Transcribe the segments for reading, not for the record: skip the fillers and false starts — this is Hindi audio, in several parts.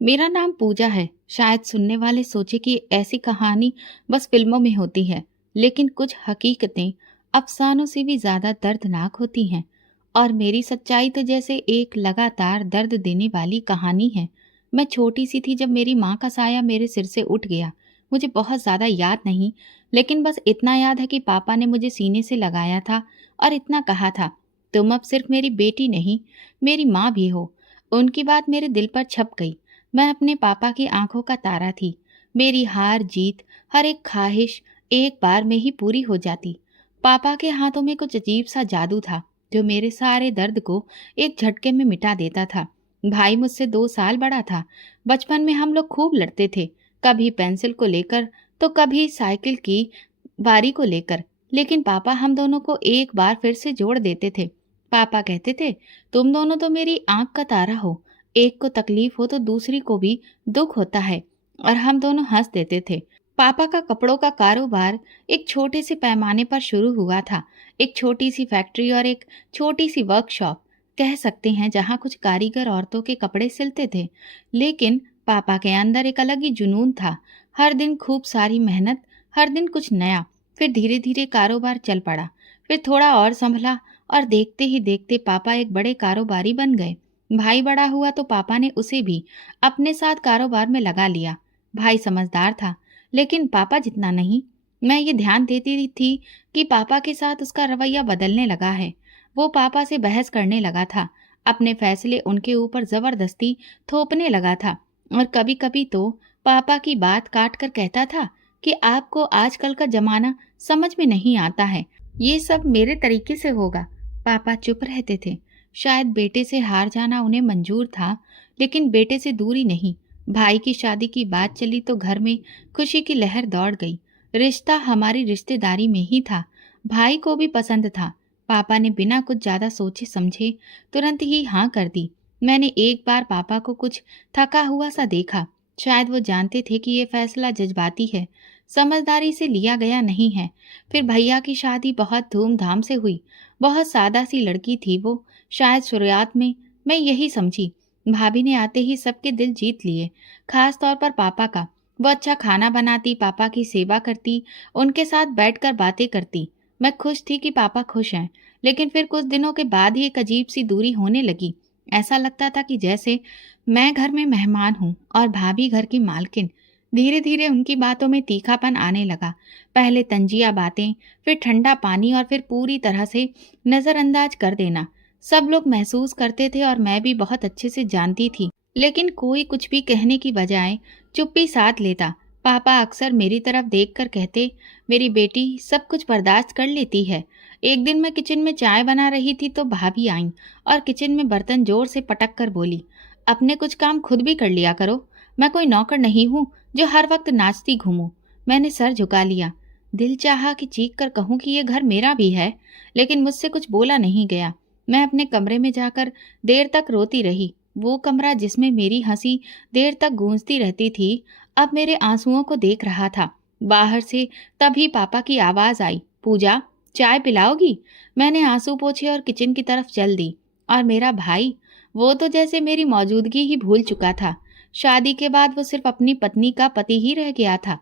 मेरा नाम पूजा है। शायद सुनने वाले सोचे कि ऐसी कहानी बस फिल्मों में होती है, लेकिन कुछ हकीकतें अफसानों से भी ज्यादा दर्दनाक होती हैं। और मेरी सच्चाई तो जैसे एक लगातार दर्द देने वाली कहानी है। मैं छोटी सी थी जब मेरी माँ का साया मेरे सिर से उठ गया। मुझे बहुत ज्यादा याद नहीं, लेकिन बस इतना याद है कि पापा ने मुझे सीने से लगाया था और इतना कहा था, तुम अब सिर्फ मेरी बेटी नहीं, मेरी माँ भी हो। उनकी बात मेरे दिल पर छप गई। मैं अपने पापा की आंखों का तारा थी। मेरी हार जीत, हर एक ख्वाहिश एक बार में ही पूरी हो जाती। पापा के हाथों में कुछ अजीब सा जादू था, जो मेरे सारे दर्द को एक झटके में मिटा देता था। भाई मुझसे 2 साल बड़ा था। बचपन में हम लोग खूब लड़ते थे, कभी पेंसिल को लेकर तो कभी साइकिल की बारी को लेकर। लेकिन पापा हम दोनों को एक बार फिर से जोड़ देते थे। पापा कहते थे, तुम दोनों तो मेरी आंख का तारा हो, एक को तकलीफ हो तो दूसरी को भी दुख होता है। और हम दोनों हंस देते थे। पापा का कपड़ों का कारोबार एक छोटे से पैमाने पर शुरू हुआ था। एक छोटी सी फैक्ट्री और एक छोटी सी वर्कशॉप कह सकते हैं, जहां कुछ कारीगर औरतों के कपड़े सिलते थे। लेकिन पापा के अंदर एक अलग ही जुनून था। हर दिन खूब सारी मेहनत, हर दिन कुछ नया। फिर धीरे धीरे कारोबार चल पड़ा, फिर थोड़ा और संभला, और देखते ही देखते पापा एक बड़े कारोबारी बन गए। भाई बड़ा हुआ तो पापा ने उसे भी अपने साथ कारोबार में लगा लिया। भाई समझदार था, लेकिन पापा जितना नहीं। मैं ये ध्यान देती थी कि पापा के साथ उसका रवैया बदलने लगा है। वो पापा से बहस करने लगा था, अपने फैसले उनके ऊपर जबरदस्ती थोपने लगा था। और कभी कभी तो पापा की बात काट कर कहता था कि आपको आजकल का जमाना समझ में नहीं आता है, ये सब मेरे तरीके से होगा। पापा चुप रहते थे। शायद बेटे से हार जाना उन्हें मंजूर था, लेकिन बेटे से दूरी नहीं। भाई की शादी की बात चली तो घर में खुशी की लहर दौड़ गई। रिश्ता हमारी रिश्तेदारी में ही था, भाई को भी पसंद था। पापा ने बिना कुछ ज्यादा सोचे समझे तुरंत ही हाँ कर दी। मैंने एक बार पापा को कुछ थका हुआ सा देखा। शायद वो जानते थे कि ये फैसला जज्बाती है, समझदारी से लिया गया नहीं है। फिर भैया की शादी बहुत धूमधाम से हुई। बहुत सादा सी लड़की थी वो। शायद शुरुआत में मैं यही समझी। भाभी ने आते ही सबके दिल जीत लिए, खास तौर पर पापा का। वो अच्छा खाना बनाती, पापा की सेवा करती, उनके साथ बैठकर बातें करती। मैं खुश थी कि पापा खुश हैं, लेकिन फिर कुछ दिनों के बाद ही एक अजीब सी दूरी होने लगी। ऐसा लगता था कि जैसे मैं घर में मेहमान हूँ और भाभी घर की मालकिन। धीरे धीरे उनकी बातों में तीखापन आने लगा। पहले तंजिया बातें, फिर ठंडा पानी, और फिर पूरी तरह से नजरअंदाज कर देना। सब लोग महसूस करते थे और मैं भी बहुत अच्छे से जानती थी, लेकिन कोई कुछ भी कहने की बजाय चुप्पी साध लेता। पापा अक्सर मेरी तरफ देखकर कहते, मेरी बेटी सब कुछ बर्दाश्त कर लेती है। एक दिन मैं किचन में चाय बना रही थी तो भाभी आईं और किचन में बर्तन जोर से पटक कर बोली, अपने कुछ काम खुद भी कर लिया करो। मैं कोई नौकर नहीं हूँ जो हर वक्त नाचती घूमूं। मैंने सर झुका लिया। दिल चाहा कि चीख कर कहूँ कि ये घर मेरा भी है, लेकिन मुझसे कुछ बोला नहीं गया। मैं अपने कमरे में जाकर देर तक रोती रही। वो कमरा जिसमें मेरी हंसी देर तक गूंजती रहती थी, अब मेरे आंसुओं को देख रहा था। बाहर से तभी पापा की आवाज आई, पूजा, चाय पिलाओगी? मैंने आंसू पोंछे और किचन की तरफ चल दी। और मेरा भाई, वो तो जैसे मेरी मौजूदगी ही भूल चुका था। शादी के बाद वो सिर्फ अपनी पत्नी का पति ही रह गया था,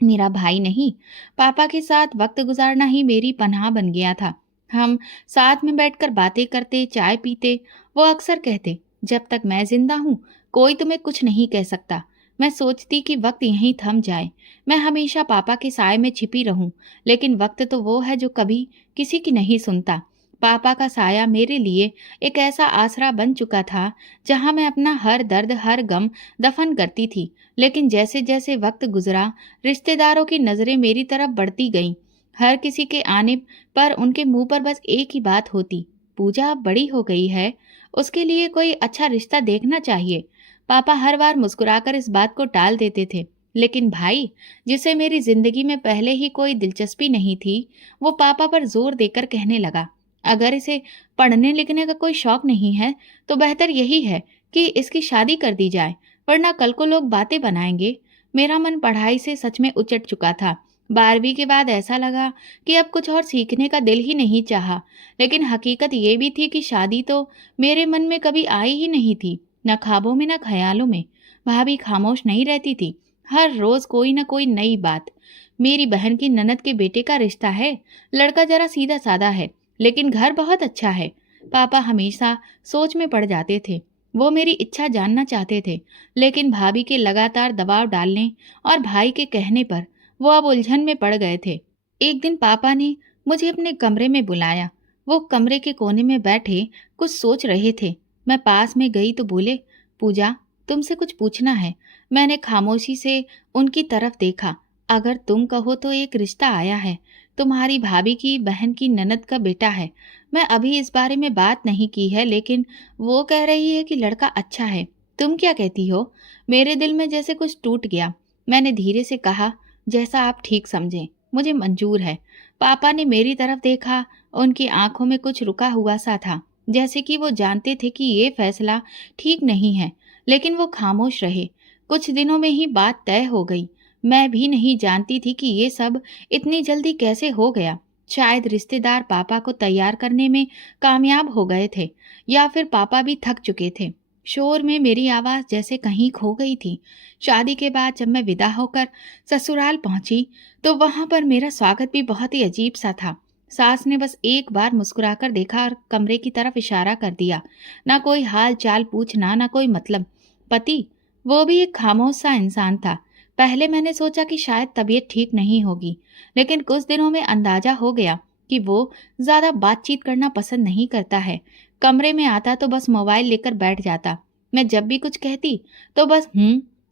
मेरा भाई नहीं। पापा के साथ वक्त गुजारना ही मेरी पनाह बन गया था। हम साथ में बैठकर बातें करते, चाय पीते। वो अक्सर कहते, जब तक मैं जिंदा हूँ कोई तुम्हें कुछ नहीं कह सकता। मैं सोचती कि वक्त यहीं थम जाए, मैं हमेशा पापा के साए में छिपी रहूं। लेकिन वक्त तो वो है जो कभी किसी की नहीं सुनता। पापा का साया मेरे लिए एक ऐसा आसरा बन चुका था, जहां मैं अपना हर दर्द, हर गम दफन करती थी। लेकिन जैसे जैसे वक्त गुजरा, रिश्तेदारों की नजरें मेरी तरफ बढ़ती गईं। हर किसी के आने पर उनके मुंह पर बस एक ही बात होती, पूजा अब बड़ी हो गई है, उसके लिए कोई अच्छा रिश्ता देखना चाहिए। पापा हर बार मुस्कुराकर इस बात को टाल देते थे। लेकिन भाई, जिसे मेरी जिंदगी में पहले ही कोई दिलचस्पी नहीं थी, वो पापा पर जोर देकर कहने लगा, अगर इसे पढ़ने लिखने का कोई शौक नहीं है तो बेहतर यही है कि इसकी शादी कर दी जाए, वरना कल को लोग बातें बनाएंगे। मेरा मन पढ़ाई से सच में उचट चुका था। 12वीं के बाद ऐसा लगा कि अब कुछ और सीखने का दिल ही नहीं चाहा। लेकिन हकीकत ये भी थी कि शादी तो मेरे मन में कभी आई ही नहीं थी, न ख्वाबों में न ख्यालों में। भाभी खामोश नहीं रहती थी। हर रोज कोई न कोई नई बात। मेरी बहन की ननद के बेटे का रिश्ता है, लड़का जरा सीधा साधा है, लेकिन घर बहुत अच्छा है। पापा हमेशा सोच में पड़ जाते थे। वो मेरी इच्छा जानना चाहते थे, लेकिन भाभी के लगातार दबाव डालने और भाई के कहने पर वो अब उलझन में पड़ गए थे। एक दिन पापा ने मुझे अपने कमरे में बुलाया। वो कमरे के कोने में बैठे कुछ सोच रहे थे। मैं पास में गई तो बोले, पूजा, तुमसे कुछ पूछना है। मैंने खामोशी से उनकी तरफ देखा। अगर तुम कहो तो एक रिश्ता आया है, तुम्हारी भाभी की बहन की ननद का बेटा है। मैं अभी इस बारे में बात नहीं की है, लेकिन वो कह रही है कि लड़का अच्छा है। तुम क्या कहती हो? मेरे दिल में जैसे कुछ टूट गया। मैंने धीरे से कहा, जैसा आप ठीक समझें, मुझे मंजूर है। पापा ने मेरी तरफ देखा। उनकी आंखों में कुछ रुका हुआ सा था, जैसे कि वो जानते थे कि ये फैसला ठीक नहीं है, लेकिन वो खामोश रहे। कुछ दिनों में ही बात तय हो गई। मैं भी नहीं जानती थी कि ये सब इतनी जल्दी कैसे हो गया। शायद रिश्तेदार पापा को तैयार करने में कामयाब हो गए थे, या फिर पापा भी थक चुके थे। शोर में मेरी आवाज जैसे कहीं खो गई थी। शादी के बाद जब मैं विदा होकर ससुराल पहुंची, तो वहां पर मेरा स्वागत भी बहुत ही अजीब सा था। सास ने बस एक बार मुस्कुराकर देखा और कमरे की तरफ इशारा कर दिया। ना कोई हाल चाल पूछना, ना कोई मतलब। पति, वो भी एक खामोश सा इंसान था। पहले मैंने सोचा कि शायद तबीयत ठीक नहीं होगी, लेकिन कुछ दिनों में अंदाजा हो गया कि वो ज्यादा बातचीत करना पसंद नहीं करता है। कमरे में आता तो बस मोबाइल लेकर बैठ जाता। मैं जब भी कुछ कहती तो बस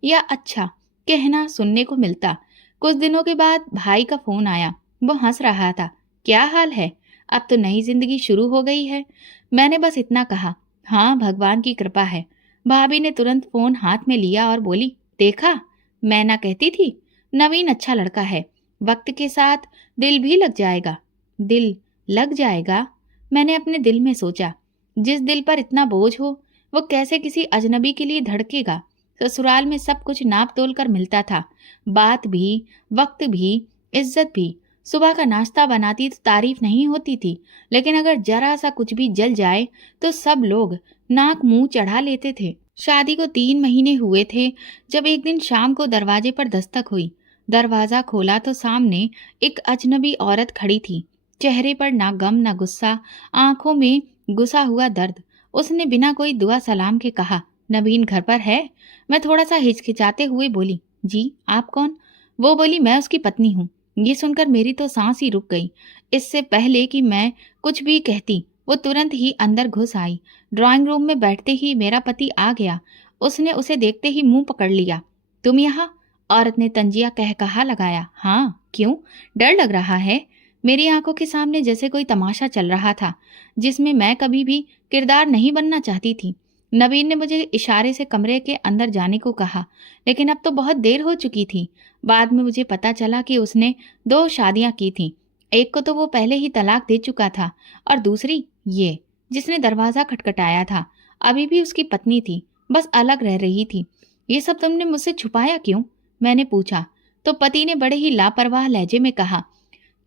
या अच्छा कहना सुनने को मिलता। कुछ दिनों के बाद भाई का फोन आया। वो हंस रहा था। क्या हाल है? अब तो नई जिंदगी शुरू हो गई है। मैंने बस इतना कहा, हाँ, भगवान की कृपा है। भाभी ने तुरंत फोन हाथ में लिया और बोली, देखा, मैं ना कहती थी, नवीन अच्छा लड़का है, वक्त के साथ दिल भी लग जाएगा। दिल लग जाएगा? मैंने अपने दिल में सोचा, जिस दिल पर इतना बोझ हो, वो कैसे किसी अजनबी के लिए धड़केगा। ससुराल में सब कुछ नाप तोल कर मिलता था, बात भी, वक्त भी, इज्जत भी। सुबह का नाश्ता बनाती तो तारीफ नहीं होती थी, लेकिन अगर जरा सा कुछ भी जल जाए तो सब लोग नाक मुंह चढ़ा लेते थे। शादी को 3 महीने हुए थे जब एक दिन शाम को दरवाजे पर दस्तक हुई। दरवाजा खोला तो सामने एक अजनबी औरत खड़ी थी। चेहरे पर ना गम ना गुस्सा, आंखों में घुसा हुआ दर्द। उसने बिना कोई दुआ सलाम के कहा, नवीन घर पर है? मैं थोड़ा सा हिचकिचाते हुए बोली, जी, आप कौन? वो बोली, मैं उसकी पत्नी हूँ। ये सुनकर मेरी तो सांस ही रुक गई। इससे पहले कि मैं कुछ भी कहती, वो तुरंत ही अंदर घुस आई। ड्राइंग रूम में बैठते ही मेरा पति आ गया। उसने उसे देखते ही मुंह पकड़ लिया। तुम यहाँ? औरत ने तंजिया कह कहा लगाया। हाँ, क्यों? डर लग रहा है? मेरी आंखों के सामने जैसे कोई तमाशा चल रहा था, जिसमें मैं कभी भी किरदार नहीं बनना चाहती थी। नवीन ने मुझे इशारे से कमरे के अंदर जाने को कहा, लेकिन अब तो बहुत देर हो चुकी थी। बाद में मुझे पता चला कि उसने 2 शादियां की थीं। एक को तो वो पहले ही तलाक दे चुका था, और दूसरी ये, जिसने दरवाजा खटखटाया था, अभी भी उसकी पत्नी थी, बस अलग रह रही थी। ये सब तुमने मुझसे छुपाया क्यों? मैंने पूछा। तो पति ने बड़े ही लापरवाह लहजे में कहा,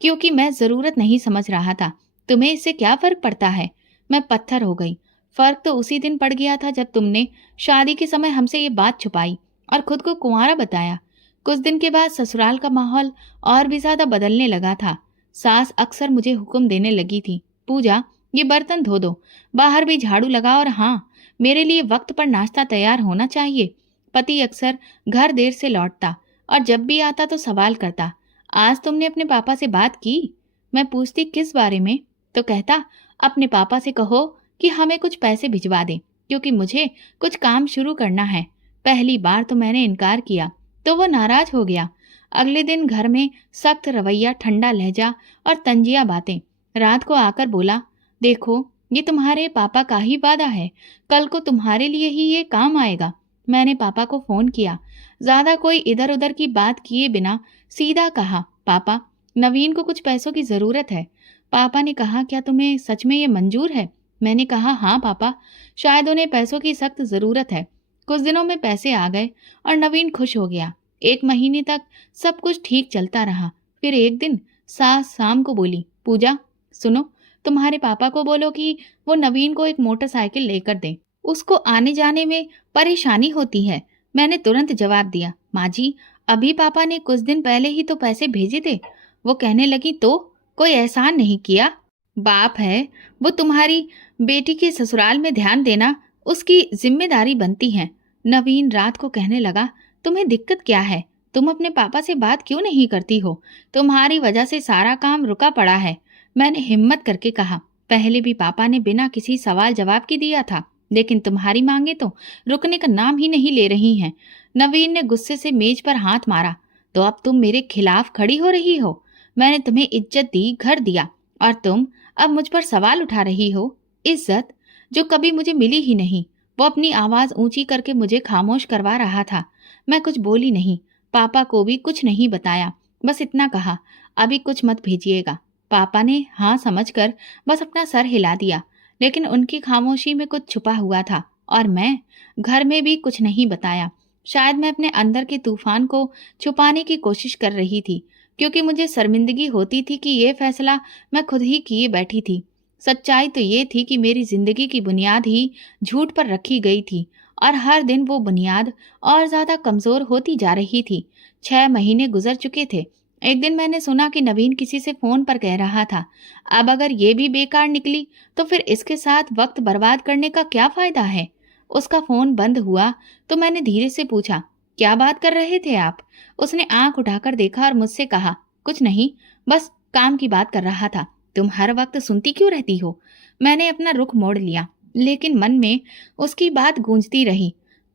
क्योंकि मैं जरूरत नहीं समझ रहा था। तुम्हें इससे क्या फर्क पड़ता है? मैं पत्थर हो गई। फर्क तो उसी दिन पड़ गया था जब तुमने शादी के समय हमसे ये बात छुपाई और खुद को कुंवारा बताया। कुछ दिन के बाद ससुराल का माहौल और भी ज्यादा बदलने लगा था। सास अक्सर मुझे हुक्म देने लगी थी, पूजा, ये बर्तन धो दो, बाहर भी झाड़ू लगा, और हाँ, मेरे लिए वक्त पर नाश्ता तैयार होना चाहिए। पति अक्सर घर देर से लौटता, और जब भी आता तो सवाल करता, आज तुमने अपने पापा से बात की? मैं पूछती, किस बारे में? तो कहता, अपने पापा से कहो कि हमें कुछ पैसे भिजवा दें, क्योंकि मुझे कुछ काम शुरू करना है। पहली बार तो मैंने इनकार किया, तो वो नाराज हो गया। अगले दिन घर में सख्त रवैया, ठंडा लहजा और तंजिया बातें। रात को आकर बोला, देखो, ये तुम्हारे पापा का ही वादा है, कल को तुम्हारे लिए ही ये काम आएगा। मैंने पापा को फोन किया। ज्यादा कोई इधर उधर की बात किए बिना सीधा कहा, पापा, नवीन को कुछ पैसों की जरूरत है। पापा ने कहा, क्या तुम्हें सच में ये मंजूर है? मैंने कहा, हाँ पापा, शायद उन्हें पैसों की सख्त जरूरत है। कुछ दिनों में पैसे आ गए और नवीन खुश हो गया। 1 महीने तक सब कुछ ठीक चलता रहा। फिर एक दिन सास शाम को बोली, पूजा, सुनो, तुम्हारे पापा को बोलो कि वो नवीन को एक मोटरसाइकिल लेकर दें। उसको आने जाने में परेशानी होती है। मैंने तुरंत जवाब दिया, माँ जी, अभी पापा ने कुछ दिन पहले ही तो पैसे भेजे थे। वो कहने लगी, तो कोई एहसान नहीं किया, बाप है, वो तुम्हारी बेटी के ससुराल में ध्यान देना उसकी जिम्मेदारी बनती है। नवीन रात को कहने लगा, तुम्हें दिक्कत क्या है? तुम अपने पापा से बात क्यों नहीं करती हो? तुम्हारी वजह से सारा काम रुका पड़ा है। मैंने हिम्मत करके कहा, पहले भी पापा ने बिना किसी सवाल जवाब के दिया था, लेकिन तुम्हारी मांगे तो रुकने का नाम ही नहीं ले रही हैं। नवीन ने गुस्से से मेज पर हाथ मारा, तो अब तुम मेरे खिलाफ खड़ी हो रही हो? मैंने तुम्हें इज्जत दी, घर दिया, और तुम अब मुझ पर सवाल उठा रही हो? इज्जत जो कभी मुझे मिली ही नहीं। वो अपनी आवाज ऊंची करके मुझे खामोश करवा रहा था। मैं कुछ बोली नहीं, पापा को भी कुछ नहीं बताया, बस इतना कहा, अभी कुछ मत भेजिएगा। पापा ने हाँ समझकर बस अपना सर हिला दिया, लेकिन उनकी खामोशी में कुछ छुपा हुआ था, और मैं घर में भी कुछ नहीं बताया। शायद मैं अपने अंदर के तूफान को छुपाने की कोशिश कर रही थी, क्योंकि मुझे शर्मिंदगी होती थी कि ये फैसला मैं खुद ही किए बैठी थी। सच्चाई तो ये थी कि मेरी जिंदगी की बुनियाद ही झूठ पर रखी गई थी, और हर दिन वो बुनियाद और ज्यादा कमजोर होती जा रही थी। 6 महीने गुजर चुके थे। एक दिन मैंने सुना कि नवीन किसी से फोन पर कह रहा था, अब अगर ये भी बेकार निकली तो फिर इसके साथ वक्त बर्बाद करने का क्या फायदा है। उसका फोन बंद हुआ तो मैंने धीरे से पूछा, क्या बात कर रहे थे आप? उसने आंख उठाकर देखा और मुझसे कहा, कुछ नहीं, बस काम की बात कर रहा था। तुम हर वक्त सुनती क्यों रहती हो? मैंने अपना रुख मोड़ लिया, लेकिन मन में उसकी बात गूंजती रही।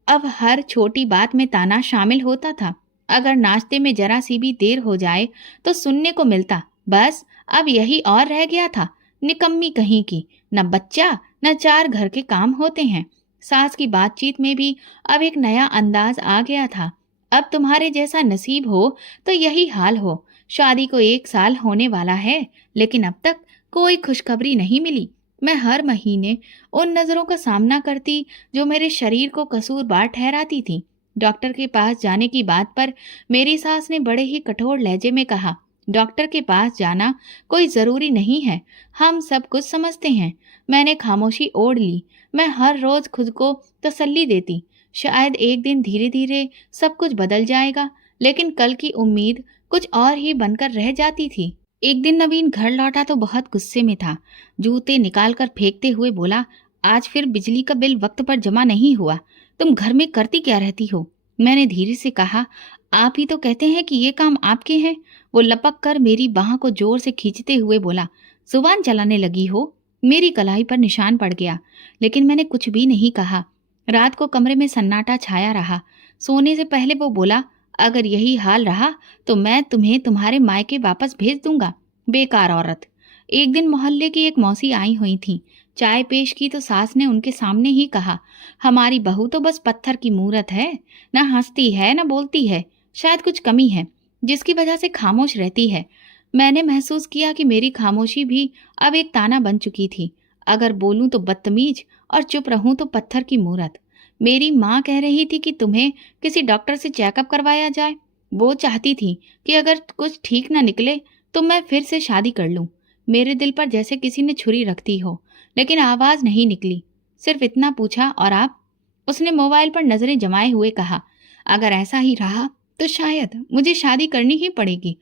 अब हर छोटी बात में ताना शामिल होता था। अगर नाश्ते में जरा सी भी देर हो जाए तो सुनने को मिलता, बस अब यही और रह गया था, निकम्मी कहीं की, न बच्चा न 4 घर के काम होते हैं। सास की बातचीत में भी अब एक नया अंदाज आ गया था। अब तुम्हारे जैसा नसीब हो तो यही हाल हो। शादी को 1 साल होने वाला है, लेकिन अब तक कोई खुशखबरी नहीं मिली। मैं हर महीने उन नजरों का सामना करती जो मेरे शरीर को कसूरवार ठहराती थी। डॉक्टर के पास जाने की बात पर मेरी सास ने बड़े ही कठोर लहजे में कहा, डॉक्टर के पास जाना कोई जरूरी नहीं है, हम सब कुछ समझते हैं। मैंने खामोशी ओढ़ ली। मैं हर रोज खुद को तसल्ली देती, शायद एक दिन धीरे धीरे सब कुछ बदल जाएगा, लेकिन कल की उम्मीद कुछ और ही बनकर रह जाती थी। एक दिन नवीन घर लौटा तो बहुत गुस्से में था। जूते निकालकर फेंकते हुए बोला, आज फिर बिजली का बिल वक्त पर जमा नहीं हुआ। तुम घर में करती क्या रहती हो? मैंने धीरे से कहा, आप ही तो कहते हैं कि ये काम आपके हैं। वो लपक कर मेरी बाह को जोर से खींचते हुए बोला, जुबान चलाने लगी हो? मेरी कलाई पर निशान पड़ गया, लेकिन मैंने कुछ भी नहीं कहा। रात को कमरे में सन्नाटा छाया रहा। सोने से पहले वो बोला, अगर यही हाल रहा तो मैं तुम्हें तुम्हारे मायके वापस भेज दूंगा, बेकार औरत। एक दिन मोहल्ले की एक मौसी आई हुई थी। चाय पेश की तो सास ने उनके सामने ही कहा, हमारी बहू तो बस पत्थर की मूरत है, न हंसती है न बोलती है, शायद कुछ कमी है जिसकी वजह से खामोश रहती है। मैंने महसूस किया कि मेरी खामोशी भी अब एक ताना बन चुकी थी। अगर बोलूं तो बदतमीज और चुप रहूं तो पत्थर की मूरत। मेरी माँ कह रही थी कि तुम्हें किसी डॉक्टर से चेकअप करवाया जाए। वो चाहती थी कि अगर कुछ ठीक ना निकले तो मैं फिर से शादी कर लूं। मेरे दिल पर जैसे किसी ने छुरी रख दी हो, लेकिन आवाज नहीं निकली। सिर्फ इतना पूछा, और आप? उसने मोबाइल पर नजरें जमाए हुए कहा, अगर ऐसा ही रहा तो शायद मुझे शादी करनी ही पड़ेगी।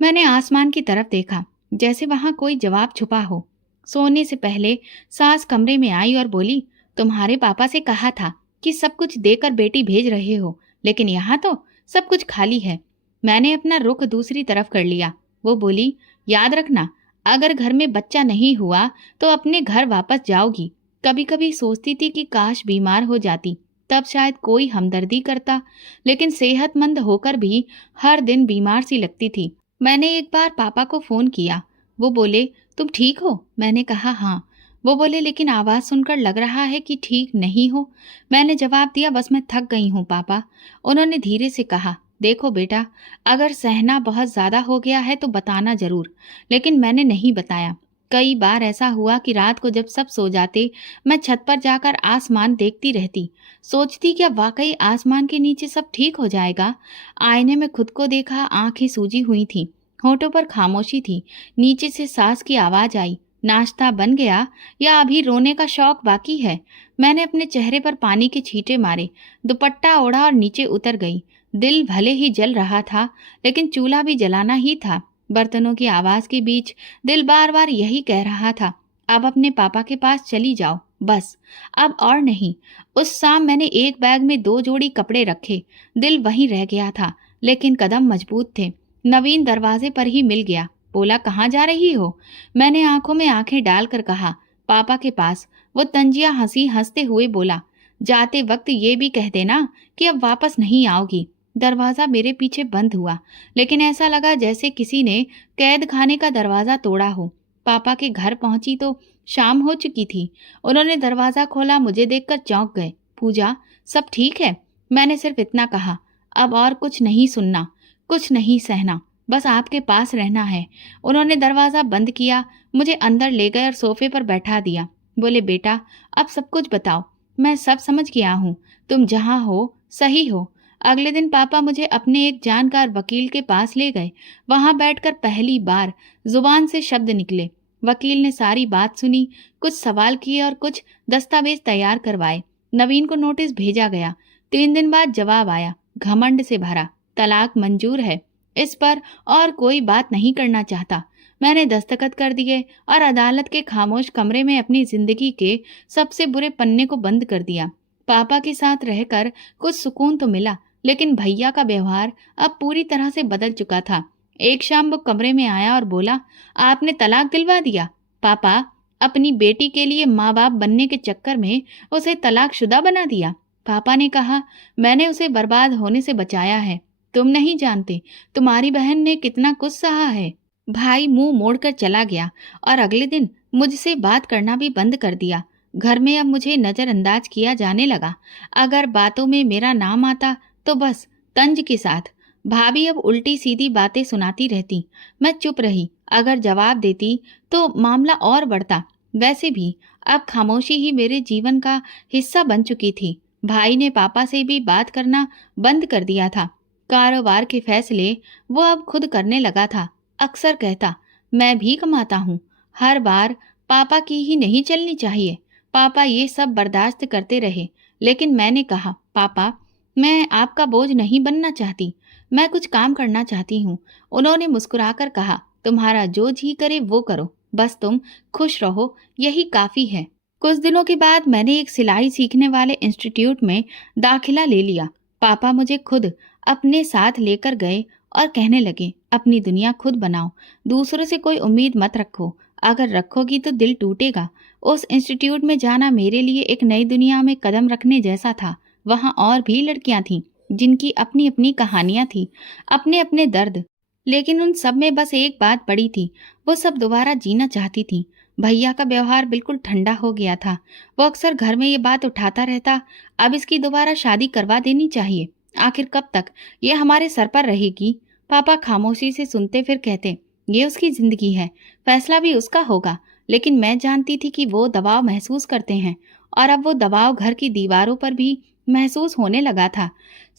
मैंने आसमान की तरफ देखा, जैसे वहां कोई जवाब छुपा हो। सोने से पहले सास कमरे में आई और बोली, तुम्हारे पापा से कहा था कि सब कुछ देकर बेटी भेज रहे हो, लेकिन यहाँ तो सब कुछ खाली है। मैंने अपना रुख दूसरी तरफ कर लिया। वो बोली, याद रखना, अगर घर में बच्चा नहीं हुआ तो अपने घर वापस जाओगी। कभी कभी सोचती थी कि काश बीमार हो जाती, तब शायद कोई हमदर्दी करता, लेकिन सेहतमंद होकर भी हर दिन बीमार सी लगती थी। मैंने एक बार पापा को फोन किया। वो बोले, तुम ठीक हो? मैंने कहा हाँ। वो बोले, लेकिन आवाज सुनकर लग रहा है कि ठीक नहीं हो। मैंने जवाब दिया, बस मैं थक गई हूँ पापा। उन्होंने धीरे से कहा, देखो बेटा, अगर सहना बहुत ज्यादा हो गया है तो बताना जरूर। लेकिन मैंने नहीं बताया। कई बार ऐसा हुआ कि रात को जब सब सो जाते, मैं छत पर जाकर आसमान देखती रहती, सोचती क्या वाकई आसमान के नीचे सब ठीक हो जाएगा। आईने में खुद को देखा, आंखें सूजी हुई थी, होठों पर खामोशी थी। नीचे से सास की आवाज आई, नाश्ता बन गया या अभी रोने का शौक बाकी है? मैंने अपने चेहरे पर पानी के छींटे मारे, दुपट्टा ओढ़ा और नीचे उतर गई। दिल भले ही जल रहा था, लेकिन चूल्हा भी जलाना ही था। बर्तनों की आवाज के बीच दिल बार बार यही कह रहा था, अब अपने पापा के पास चली जाओ, बस, अब और नहीं। उस शाम मैंने एक बैग में 2 जोड़ी कपड़े रखे। दिल वहीं रह गया था, लेकिन कदम मजबूत थे। नवीन दरवाजे पर ही मिल गया। बोला, कहाँ जा रही हो? मैंने आंखों में आंखें डालकर कहा, पापा के पास। वो तंजिया हंसते हुए बोला, जाते वक्त ये भी कह देना कि अब वापस नहीं आओगी। दरवाजा मेरे पीछे बंद हुआ, लेकिन ऐसा लगा जैसे किसी ने कैद खाने का दरवाजा तोड़ा हो। पापा के घर पहुंची तो शाम हो चुकी थी। उन्होंने दरवाजा खोला, मुझे देखकर चौंक गए। पूजा, सब ठीक है? मैंने सिर्फ इतना कहा। अब और कुछ नहीं सुनना, कुछ नहीं सहना, बस आपके पास रहना है। उन्होंने दरवाजा बंद किया, मुझे अंदर ले गए और सोफे पर बैठा दिया। बोले, बेटा, अब सब कुछ बताओ। मैं सब समझ गया हूँ, तुम जहाँ हो सही हो। अगले दिन पापा मुझे अपने एक जानकार वकील के पास ले गए। वहां बैठकर पहली बार जुबान से शब्द निकले। वकील ने सारी बात सुनी, कुछ सवाल किए और कुछ दस्तावेज तैयार करवाए। नवीन को नोटिस भेजा गया। 3 दिन बाद जवाब आया, घमंड से भरा, तलाक मंजूर है, इस पर और कोई बात नहीं करना चाहता। मैंने दस्तखत कर दिए और अदालत के खामोश कमरे में अपनी जिंदगी के सबसे बुरे पन्ने को बंद कर दिया। पापा के साथ रहकर कुछ सुकून तो मिला, लेकिन भैया का व्यवहार अब पूरी तरह से बदल चुका था। एक शाम वो कमरे में आया और बोला, आपने तलाक दिलवा दिया? पापा, अपनी बेटी के लिए माँ बाप बनने के चक्कर में उसे तलाकशुदा बना दिया। पापा ने कहा, मैंने उसे बर्बाद होने से बचाया है। तुम नहीं जानते तुम्हारी बहन ने कितना कुछ सहा है। भाई मुंह मोड़कर चला गया और अगले दिन मुझसे बात करना भी बंद कर दिया। घर में अब मुझे नजरअंदाज किया जाने लगा। अगर बातों में मेरा नाम आता तो बस तंज के साथ। भाभी अब उल्टी सीधी बातें सुनाती रहती, मैं चुप रही। अगर जवाब देती तो मामला और बढ़ता। वैसे भी अब खामोशी ही मेरे जीवन का हिस्सा बन चुकी थी। भाई ने पापा से भी बात करना बंद कर दिया था। कारोबार के फैसले वो अब खुद करने लगा था। अक्सर कहता, मैं भी कमाता हूँ, हर बार पापा की ही नहीं चलनी चाहिए। पापा ये सब बर्दाश्त करते रहे, लेकिन मैंने कहा, पापा, मैं आपका बोझ नहीं बनना चाहती, मैं कुछ काम करना चाहती हूँ। उन्होंने मुस्कुराकर कहा, तुम्हारा जो जी करे वो करो, बस तुम खुश रहो, यही काफी है। कुछ दिनों के बाद मैंने एक सिलाई सीखने वाले इंस्टीट्यूट में दाखिला ले लिया। पापा मुझे खुद अपने साथ लेकर गए और कहने लगे, अपनी दुनिया खुद बनाओ, दूसरों से कोई उम्मीद मत रखो, अगर रखोगी तो दिल टूटेगा। उस इंस्टीट्यूट में जाना मेरे लिए एक नई दुनिया में कदम रखने जैसा था। वहां और भी लड़कियां थीं, जिनकी अपनी अपनी कहानियां थी, अपने अपने दर्द, लेकिन उन सब में बस एक बात पड़ी थी, वो सब दोबारा जीना चाहती थी। भैया का व्यवहार बिल्कुल ठंडा हो गया था। वो अक्सर घर में ये बात उठाता रहता, अब इसकी दोबारा शादी करवा देनी चाहिए। आखिर कब तक ये हमारे सर पर रहेगी? पापा खामोशी से सुनते, फिर कहते, ये उसकी जिंदगी है, फैसला भी उसका होगा। लेकिन मैं जानती थी कि वो दबाव महसूस करते हैं, और अब वो दबाव घर की दीवारों पर भी महसूस होने लगा था।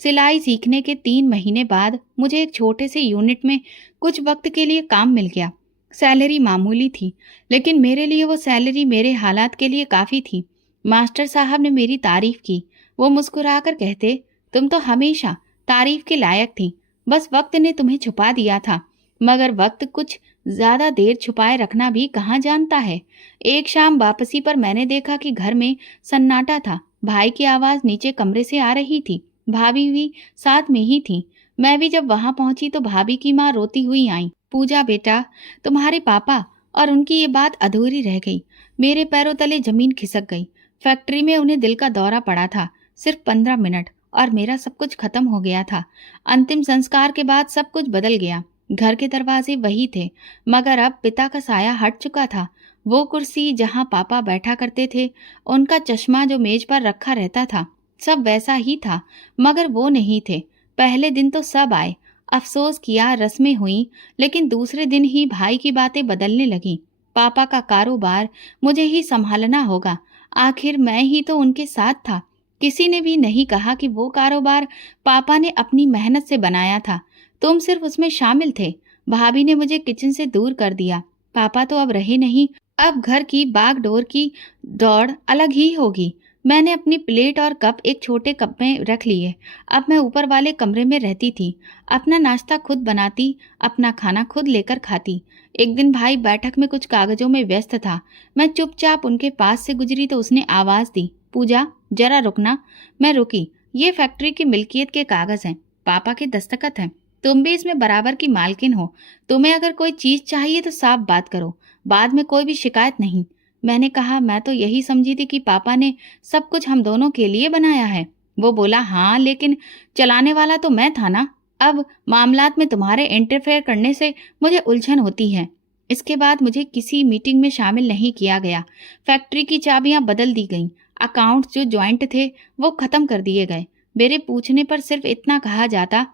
सिलाई सीखने के 3 महीने बाद मुझे एक छोटे से यूनिट में कुछ वक्त के लिए काम मिल गया। सैलरी मामूली थी, लेकिन मेरे लिए वो सैलरी मेरे हालात के लिए काफ़ी थी। मास्टर साहब ने मेरी तारीफ की। वो मुस्कुराकर कहते, तुम तो हमेशा तारीफ के लायक थी, बस वक्त ने तुम्हें छुपा दिया था। मगर वक्त कुछ ज्यादा देर छुपाए रखना भी कहाँ जानता है। एक शाम वापसी पर मैंने देखा कि घर में सन्नाटा था। भाई की आवाज नीचे कमरे से आ रही थी। भाभी भी साथ में ही थी। मैं भी जब वहां पहुंची तो भाभी की माँ रोती हुई आई, पूजा बेटा, तुम्हारे पापा। और उनकी ये बात अधूरी रह गई। मेरे पैरों तले जमीन खिसक गई। फैक्ट्री में उन्हें दिल का दौरा पड़ा था, सिर्फ 15 मिनट, और मेरा सब कुछ खत्म हो गया था। अंतिम संस्कार के बाद सब कुछ बदल गया। घर के दरवाजे वही थे, मगर अब पिता का साया हट चुका था। वो कुर्सी जहां पापा बैठा करते थे, उनका चश्मा जो मेज पर रखा रहता था, सब वैसा ही था, मगर वो नहीं थे। पहले दिन तो सब आए, अफसोस किया, रस्में हुई, लेकिन दूसरे दिन ही भाई की बातें बदलने लगी। पापा का कारोबार मुझे ही संभालना होगा, आखिर मैं ही तो उनके साथ था। किसी ने भी नहीं कहा कि वो कारोबार पापा ने अपनी मेहनत से बनाया था, तुम सिर्फ उसमें शामिल थे। भाभी ने मुझे किचन से दूर कर दिया। पापा तो अब रहे नहीं, अब घर की बागडोर की दौड़ अलग ही होगी। मैंने अपनी प्लेट और कप एक छोटे कप में रख लिए। अब मैं ऊपर वाले कमरे में रहती थी। अपना नाश्ता खुद बनाती, अपना खाना खुद लेकर खाती। एक दिन भाई बैठक में कुछ कागजों में व्यस्त था। मैं चुपचाप उनके पास से गुजरी तो उसने आवाज दी, पूजा जरा रुकना। मैं रुकी। ये फैक्ट्री की मिल्कियत के कागज हैं, पापा के दस्तखत हैं। तुम भी इसमें बराबर की मालकिन हो। तुम्हें अगर कोई चीज चाहिए तो साफ बात करो, बाद में कोई भी शिकायत नहीं। मैंने कहा, मैं तो यही समझी थी कि पापा ने सब कुछ हम दोनों के लिए बनाया है। वो बोला, हाँ लेकिन चलाने वाला तो मैं था ना। अब मामलात में तुम्हारे इंटरफेयर करने से मुझे उलझन होती है। इसके बाद मुझे किसी मीटिंग में शामिल नहीं किया गया। फैक्ट्री की चाबियां बदल दी गईं। अकाउंट्स जो ज्वाइंट थे वो खत्म कर दिए गए। मेरे पूछने पर सिर्फ इतना कहा जाता,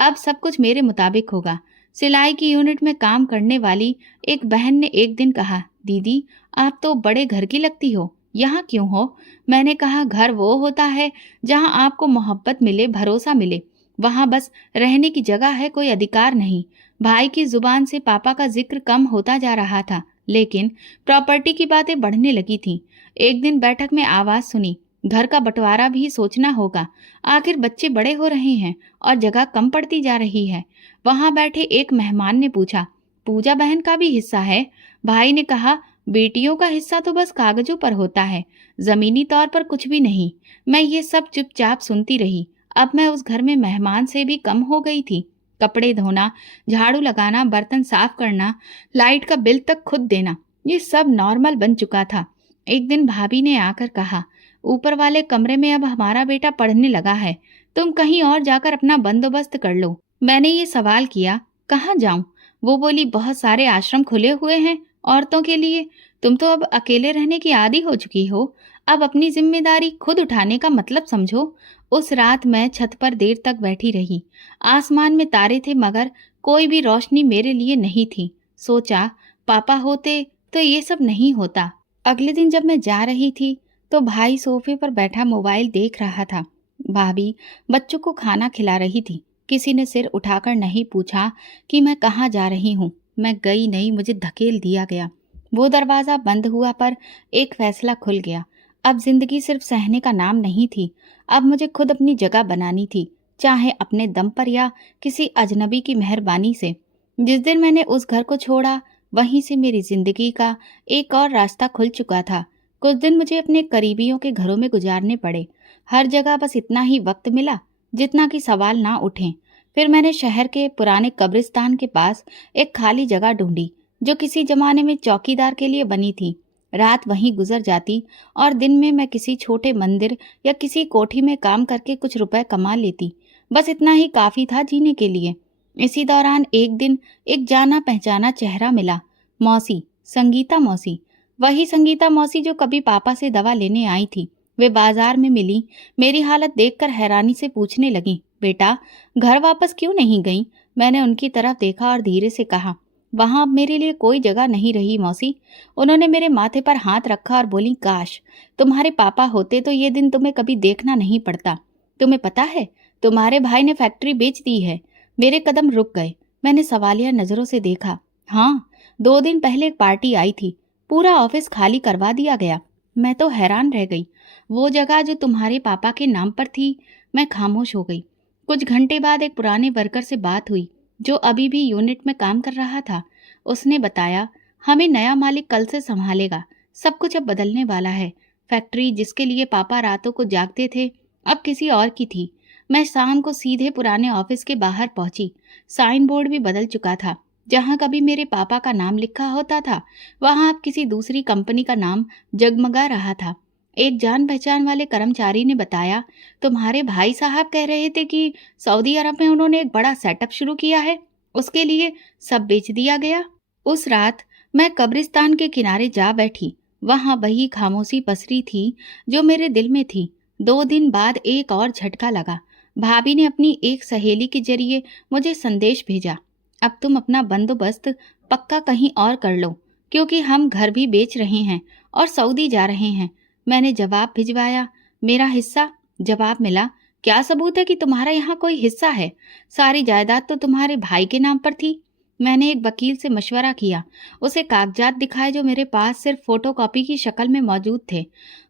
अब सब कुछ मेरे मुताबिक होगा। सिलाई की यूनिट में काम करने वाली एक बहन ने एक दिन कहा, दीदी आप तो बड़े घर की लगती हो, यहाँ क्यों हो? मैंने कहा, घर वो होता है जहाँ आपको मोहब्बत मिले, भरोसा मिले। वहाँ बस रहने की जगह है, कोई अधिकार नहीं। भाई की जुबान से पापा का जिक्र कम होता जा रहा था, लेकिन प्रॉपर्टी की बातें बढ़ने लगी थी। एक दिन बैठक में आवाज सुनी, घर का बंटवारा भी सोचना होगा। आखिर बच्चे बड़े हो रहे हैं और जगह कम पड़ती जा रही है। वहां बैठे एक मेहमान ने पूछा, पूजा बहन का भी हिस्सा है? भाई ने कहा, बेटियों का हिस्सा तो बस कागजों पर होता है, जमीनी तौर पर कुछ भी नहीं। मैं ये सब चुपचाप सुनती रही। अब मैं उस घर में मेहमान से भी कम हो गई थी। कपड़े धोना, झाड़ू लगाना, बर्तन साफ करना, लाइट का बिल तक खुद देना, ये सब नॉर्मल बन चुका था। एक दिन भाभी ने आकर कहा, ऊपर वाले कमरे में अब हमारा बेटा पढ़ने लगा है, तुम कहीं और जाकर अपना बंदोबस्त कर लो। मैंने ये सवाल किया, कहाँ जाऊं? वो बोली, बहुत सारे आश्रम खुले हुए हैं औरतों के लिए। तुम तो अब अकेले रहने की आदी हो चुकी हो, अब अपनी जिम्मेदारी खुद उठाने का मतलब समझो। उस रात मैं छत पर देर तक बैठी रही। आसमान में तारे थे मगर कोई भी रोशनी मेरे लिए नहीं थी। सोचा, पापा होते तो ये सब नहीं होता। अगले दिन जब मैं जा रही थी तो भाई सोफे पर बैठा मोबाइल देख रहा था। भाभी बच्चों को खाना खिला रही थी। किसी ने सिर उठाकर नहीं पूछा कि मैं कहाँ जा रही हूँ। मैं गई नहीं, मुझे धकेल दिया गया। वो दरवाज़ा बंद हुआ पर एक फैसला खुल गया। अब जिंदगी सिर्फ सहने का नाम नहीं थी, अब मुझे खुद अपनी जगह बनानी थी, चाहे अपने दम पर या किसी अजनबी की मेहरबानी से। जिस दिन मैंने उस घर को छोड़ा, वहीं से मेरी जिंदगी का एक और रास्ता खुल चुका था। कुछ दिन मुझे अपने करीबियों के घरों में गुजारने पड़े। हर जगह बस इतना ही वक्त मिला जितना कि सवाल ना उठें। फिर मैंने शहर के पुराने कब्रिस्तान के पास एक खाली जगह ढूंढी जो किसी जमाने में चौकीदार के लिए बनी थी। रात वहीं गुजर जाती और दिन में मैं किसी छोटे मंदिर या किसी कोठी में काम करके कुछ रुपए कमा लेती। बस इतना ही काफी था जीने के लिए। इसी दौरान एक दिन एक जाना पहचाना चेहरा मिला। मौसी, संगीता मौसी। वही संगीता मौसी जो कभी पापा से दवा लेने आई थी। वे बाजार में मिली। मेरी हालत देखकर हैरानी से पूछने लगी, बेटा घर वापस क्यों नहीं गई? मैंने उनकी तरफ देखा और धीरे से कहा, वहां अब मेरे लिए कोई जगह नहीं रही मौसी। उन्होंने मेरे माथे पर हाथ रखा और बोली, काश तुम्हारे पापा होते तो ये दिन तुम्हें कभी देखना नहीं पड़ता। तुम्हें पता है तुम्हारे भाई ने फैक्ट्री बेच दी है। मेरे कदम रुक गए। मैंने सवालिया नजरों से देखा। हाँ, 2 दिन पहले एक पार्टी आई थी, पूरा ऑफिस खाली करवा दिया गया। मैं तो हैरान रह गई। वो जगह जो तुम्हारे पापा के नाम पर थी। मैं खामोश हो गई। कुछ घंटे बाद एक पुराने वर्कर से बात हुई जो अभी भी यूनिट में काम कर रहा था। उसने बताया, हमें नया मालिक कल से संभालेगा, सब कुछ अब बदलने वाला है। फैक्ट्री जिसके लिए पापा रातों को जागते थे अब किसी और की थी। मैं शाम को सीधे पुराने ऑफिस के बाहर पहुंची। साइन बोर्ड भी बदल चुका था। जहां कभी मेरे पापा का नाम लिखा होता था वहां अब किसी दूसरी कंपनी का नाम जगमगा रहा था। एक जान पहचान वाले कर्मचारी ने बताया, तुम्हारे भाई साहब कह रहे थे कि सऊदी अरब में उन्होंने एक बड़ा सेटअप शुरू किया है, उसके लिए सब बेच दिया गया। उस रात मैं कब्रिस्तान के किनारे जा बैठी। वहां वही खामोशी पसरी थी जो मेरे दिल में थी। 2 दिन बाद एक और झटका लगा। भाभी ने अपनी एक सहेली के जरिए मुझे संदेश भेजा, अब तुम अपना बंदोबस्त पक्का कहीं और कर लो, क्योंकि हम घर भी बेच रहे हैं और सऊदी जा रहे हैं। मैंने जवाब भिजवाया, मेरा हिस्सा? जवाब मिला, क्या सबूत है कि तुम्हारा यहाँ कोई हिस्सा है? सारी जायदाद तो तुम्हारे भाई के नाम पर थी। मैंने एक वकील से मशवरा किया, उसे कागजात दिखाए जो मेरे पास सिर्फ फोटोकॉपी की शक्ल में मौजूद थे।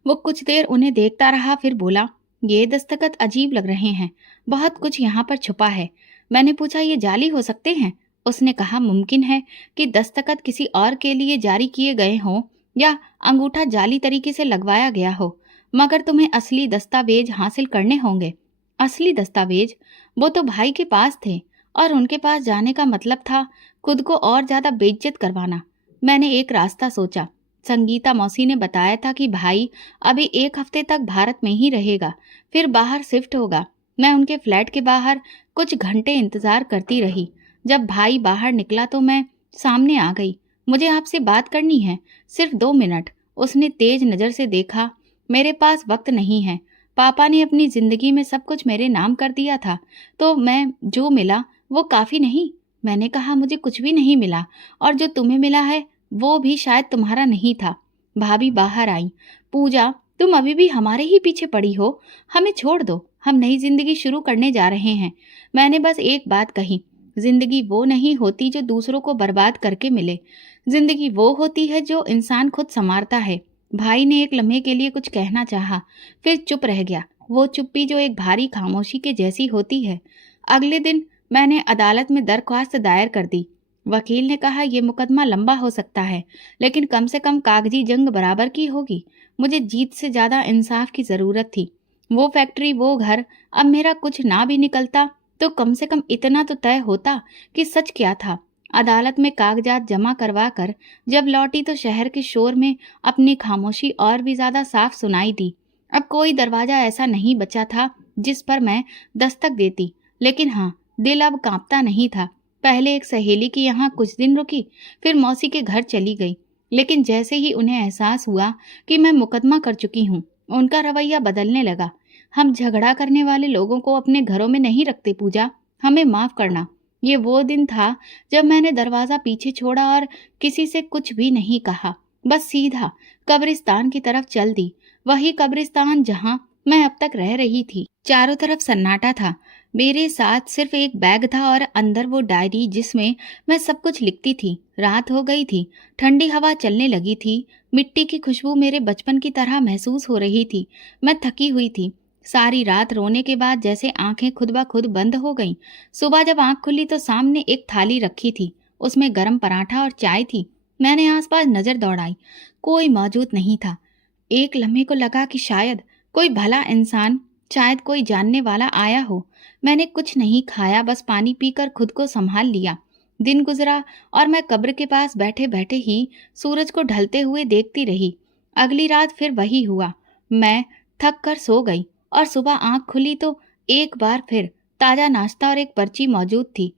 वो कुछ देर उन्हें देखता रहा, फिर बोला, ये दस्तखत अजीब लग रहे हैं, बहुत कुछ यहाँ पर छुपा है। मैंने पूछा, ये जाली हो सकते हैं? उसने कहा, मुमकिन है कि दस्तखत किसी और के लिए जारी किए गए हों या अंगूठा जाली तरीके से लगवाया गया हो, मगर तुम्हें असली दस्तावेज हासिल करने होंगे। असली दस्तावेज? वो तो भाई के पास थे, और उनके पास जाने का मतलब था खुद को और ज्यादा बेइज्जत करवाना। मैंने एक रास्ता सोचा। संगीता मौसी ने बताया था कि भाई अभी 1 हफ्ते तक भारत में ही रहेगा, फिर बाहर शिफ्ट होगा। मैं उनके फ्लैट के बाहर कुछ घंटे इंतजार करती रही। जब भाई बाहर निकला तो मैं सामने आ गई। मुझे आपसे बात करनी है, सिर्फ 2 मिनट। उसने तेज नजर से देखा। मेरे पास वक्त नहीं है। पापा ने अपनी जिंदगी में सब कुछ मेरे नाम कर दिया था, तो मैं जो मिला वो काफी नहीं। मैंने कहा, मुझे कुछ भी नहीं मिला, और जो तुम्हें मिला है वो भी शायद तुम्हारा नहीं था। भाभी बाहर आई। पूजा, तुम अभी भी हमारे ही पीछे पड़ी हो। हमें छोड़ दो, हम नई जिंदगी शुरू करने जा रहे हैं। मैंने बस एक बात कही, जिंदगी वो नहीं होती जो दूसरों को बर्बाद करके मिले। जिंदगी वो होती है जो इंसान खुद संवारता है। भाई ने एक लम्हे के लिए कुछ कहना चाहा, फिर चुप रह गया। वो चुप्पी जो एक भारी खामोशी के जैसी होती है। अगले दिन मैंने अदालत में दरख्वास्त दायर कर दी। वकील ने कहा, यह मुकदमा लंबा हो सकता है, लेकिन कम से कम कागजी जंग बराबर की होगी। मुझे जीत से ज्यादा इंसाफ की जरूरत थी। वो फैक्ट्री, वो घर, अब मेरा कुछ ना भी निकलता तो कम से कम इतना तो तय होता कि सच क्या था। अदालत में कागजात जमा करवा कर जब लौटी तो शहर के शोर में अपनी खामोशी और भी ज्यादा साफ सुनाई दी। अब कोई दरवाजा ऐसा नहीं बचा था जिस पर मैं दस्तक देती, लेकिन हाँ, दिल अब कांपता नहीं था। पहले एक सहेली की यहाँ कुछ दिन रुकी, फिर मौसी के घर चली गई, लेकिन जैसे ही उन्हें एहसास हुआ कि मैं मुकदमा कर चुकी हूँ, उनका रवैया बदलने लगा। हम झगड़ा करने वाले लोगों को अपने घरों में नहीं रखते पूजा, हमें माफ करना। ये वो दिन था जब मैंने दरवाजा पीछे छोड़ा और किसी से कुछ भी नहीं कहा, बस सीधा कब्रिस्तान की तरफ चल दी। वही कब्रिस्तान जहाँ मैं अब तक रह रही थी। चारों तरफ सन्नाटा था। मेरे साथ सिर्फ एक बैग था और अंदर वो डायरी जिसमें मैं सब कुछ लिखती थी। रात हो गई थी, ठंडी हवा चलने लगी थी, मिट्टी की खुशबू मेरे बचपन की तरह महसूस हो रही थी। मैं थकी हुई थी। सारी रात रोने के बाद जैसे आंखें खुद ब खुद बंद हो गईं। सुबह जब आंख खुली तो सामने एक थाली रखी थी, उसमें गरम पराठा और चाय थी। मैंने आसपास नजर दौड़ाई, कोई मौजूद नहीं था। एक लम्हे को लगा कि शायद कोई भला इंसान, शायद कोई जानने वाला आया हो। मैंने कुछ नहीं खाया, बस पानी पीकर खुद को संभाल लिया। दिन गुजरा और मैं कब्र के पास बैठे बैठे ही सूरज को ढलते हुए देखती रही। अगली रात फिर वही हुआ। मैं थक कर सो गई और सुबह आंख खुली तो एक बार फिर ताजा नाश्ता और एक पर्ची मौजूद थी।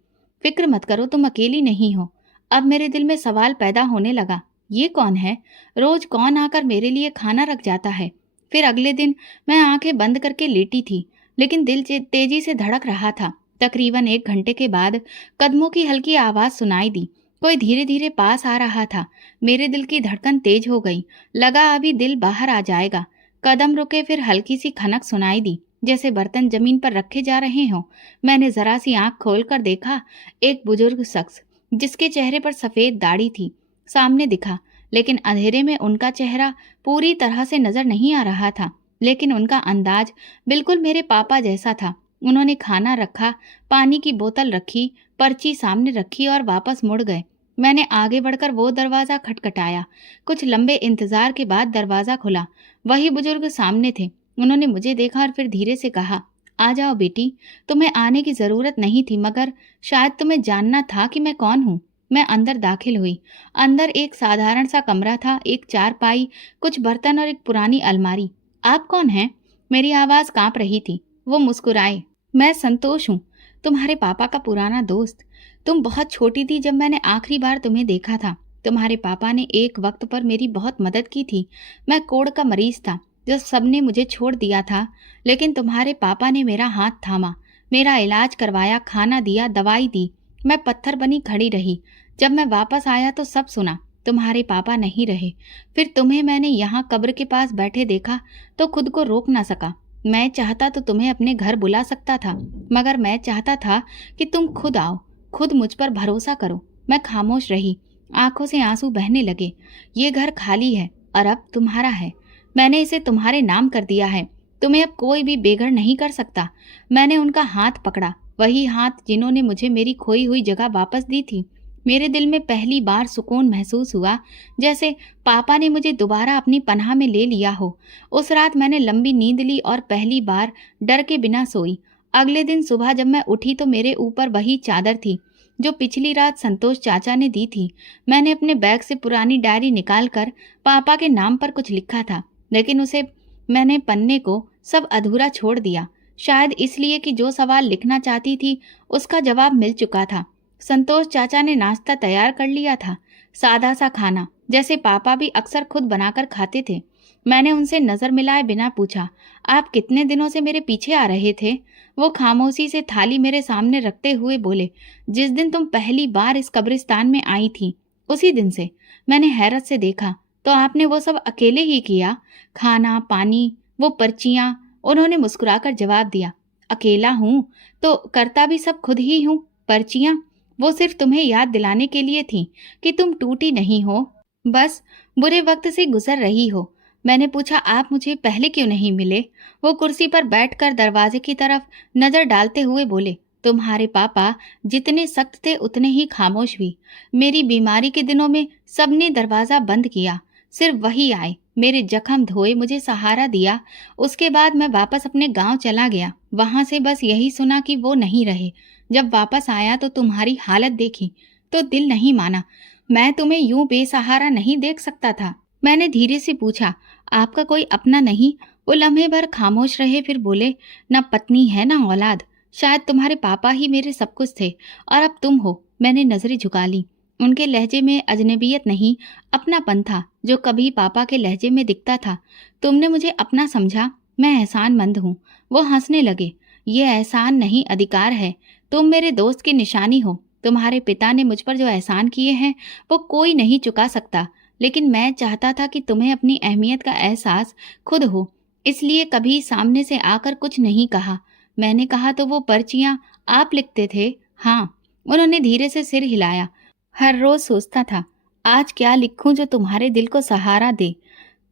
फिक्र मत करो, तुम अकेली नहीं हो। अब मेरे दिल में सवाल पैदा होने लगा, ये कौन है? रोज कौन आकर मेरे लिए खाना रख जाता है? फिर अगले दिन मैं आंखें बंद करके लेटी थी, लेकिन दिल तेजी से धड़क रहा था। तकरीबन 1 घंटे के बाद कदमों की हल्की आवाज सुनाई दी। कोई धीरे धीरे पास आ रहा था। मेरे दिल की धड़कन तेज हो गई, लगा अभी दिल बाहर आ जाएगा। कदम रुके, फिर हल्की सी खनक सुनाई दी, जैसे बर्तन जमीन पर रखे जा रहे हों। मैंने जरा सी आंख खोलकर देखा। एक बुजुर्ग शख्स जिसके चेहरे पर सफेद दाढ़ी थी सामने दिखा, लेकिन अंधेरे में उनका चेहरा पूरी तरह से नजर नहीं आ रहा था। लेकिन उनका अंदाज बिल्कुल मेरे पापा जैसा था। उन्होंने खाना रखा, पानी की बोतल रखी, पर्ची सामने रखी और वापस मुड़ गए। मैंने आगे बढ़कर वो दरवाजा खटखटाया। कुछ लंबे इंतजार के बाद दरवाजा खुला। वही बुजुर्ग सामने थे। उन्होंने मुझे देखा और फिर धीरे से कहा, आ जाओ बेटी, तुम्हें आने की जरूरत नहीं थी, मगर शायद तुम्हें जानना था कि मैं कौन हूँ। मैं अंदर दाखिल हुई। अंदर एक साधारण सा कमरा था, एक चारपाई, कुछ बर्तन और एक पुरानी अलमारी। आप कौन हैं? मेरी आवाज कांप रही थी। वो मुस्कुराए। मैं संतोष हूँ, तुम्हारे पापा का पुराना दोस्त। तुम बहुत छोटी थी जब मैंने आखिरी बार तुम्हें देखा था। तुम्हारे पापा ने एक वक्त पर मेरी बहुत मदद की थी। मैं कोढ़ का मरीज था, जब सबने मुझे छोड़ दिया था, लेकिन तुम्हारे पापा ने मेरा हाथ थामा, मेरा इलाज करवाया, खाना दिया, दवाई दी। मैं पत्थर बनी खड़ी रही। जब मैं वापस आया तो सब सुना। तुम्हारे पापा नहीं रहे। फिर तुम्हें मैंने यहाँ कब्र के पास बैठे देखा तो खुद को रोक ना सका। मैं चाहता तो तुम्हें अपने घर बुला सकता था, मगर मैं चाहता था कि तुम खुद आओ, खुद मुझ पर भरोसा करो। मैं खामोश रही। आंखों से आंसू बहने लगे। ये घर खाली है और अब तुम्हारा है। मैंने इसे तुम्हारे नाम कर दिया है। तुम्हें अब कोई भी बेघर नहीं कर सकता। मैंने उनका हाथ पकड़ा, वही हाथ जिन्होंने मुझे मेरी खोई हुई जगह वापस दी थी। मेरे दिल में पहली बार सुकून महसूस हुआ, जैसे पापा ने मुझे दोबारा अपनी पनाह में ले लिया हो। उस रात मैंने लंबी नींद ली और पहली बार डर के बिना सोई। अगले दिन सुबह जब मैं उठी तो मेरे ऊपर वही चादर थी जो पिछली रात संतोष चाचा ने दी थी। मैंने अपने बैग से पुरानी डायरी निकालकर पापा के नाम पर कुछ लिखा था, लेकिन उसे मैंने पन्ने को सब अधूरा छोड़ दिया। शायद इसलिए कि जो सवाल लिखना चाहती थी उसका जवाब मिल चुका था। संतोष चाचा ने नाश्ता तैयार कर लिया था, सादा सा खाना, जैसे पापा भी अक्सर खुद बनाकर खाते थे। मैंने उनसे नजर मिलाए बिना पूछा, आप कितने दिनों से मेरे पीछे आ रहे थे? वो खामोशी से थाली मेरे सामने रखते हुए बोले, जिस दिन तुम पहली बार इस कब्रिस्तान में आई थी उसी दिन से। मैंने हैरत से देखा, तो आपने वो सब अकेले ही किया? खाना, पानी, वो पर्चियां? उन्होंने मुस्कुराकर जवाब दिया, अकेला हूं तो करता भी सब खुद ही हूं। पर्चियां वो सिर्फ तुम्हें याद दिलाने के लिए थी कि तुम टूटी नहीं हो, बस बुरे वक्त से गुजर रही हो। मैंने पूछा, आप मुझे पहले क्यों नहीं मिले? वो कुर्सी पर बैठकर दरवाजे की तरफ नजर डालते हुए बोले, तुम्हारे पापा जितने सख्त थे उतने ही खामोश भी। मेरी बीमारी के दिनों में सबने दरवाजा बंद किया, सिर्फ वही आए, मेरे जख्म धोए, मुझे सहारा दिया। उसके बाद मैं वापस अपने गांव चला गया। वहां से बस यही सुना कि वो नहीं रहे। जब वापस आया तो तुम्हारी हालत देखी तो दिल नहीं माना। मैं तुम्हें यूं बेसहारा नहीं देख सकता था। मैंने धीरे से पूछा, आपका कोई अपना नहीं? वो लम्हे भर खामोश रहे, फिर बोले, न पत्नी है न औलाद। शायद तुम्हारे पापा ही मेरे सब कुछ थे और अब तुम हो। मैंने नजरें झुका ली। उनके लहजे में अजनबियत नहीं, अपनापन था जो कभी पापा के लहजे में दिखता था। तुमने मुझे अपना समझा, मैं एहसानमंद हूँ। वो हंसने लगे, ये एहसान नहीं, अधिकार है। तुम मेरे दोस्त की निशानी हो। तुम्हारे पिता ने मुझ पर जो एहसान किए हैं वो कोई नहीं चुका सकता, लेकिन मैं चाहता था कि तुम्हें अपनी अहमियत का एहसास खुद हो, इसलिए कभी सामने से आकर कुछ नहीं कहा। मैंने कहा तो वो पर्चियां आप लिखते थे? हाँ। उन्होंने धीरे से सिर हिलाया। हर रोज सोचता था, आज क्या लिखूं जो तुम्हारे दिल को सहारा दे।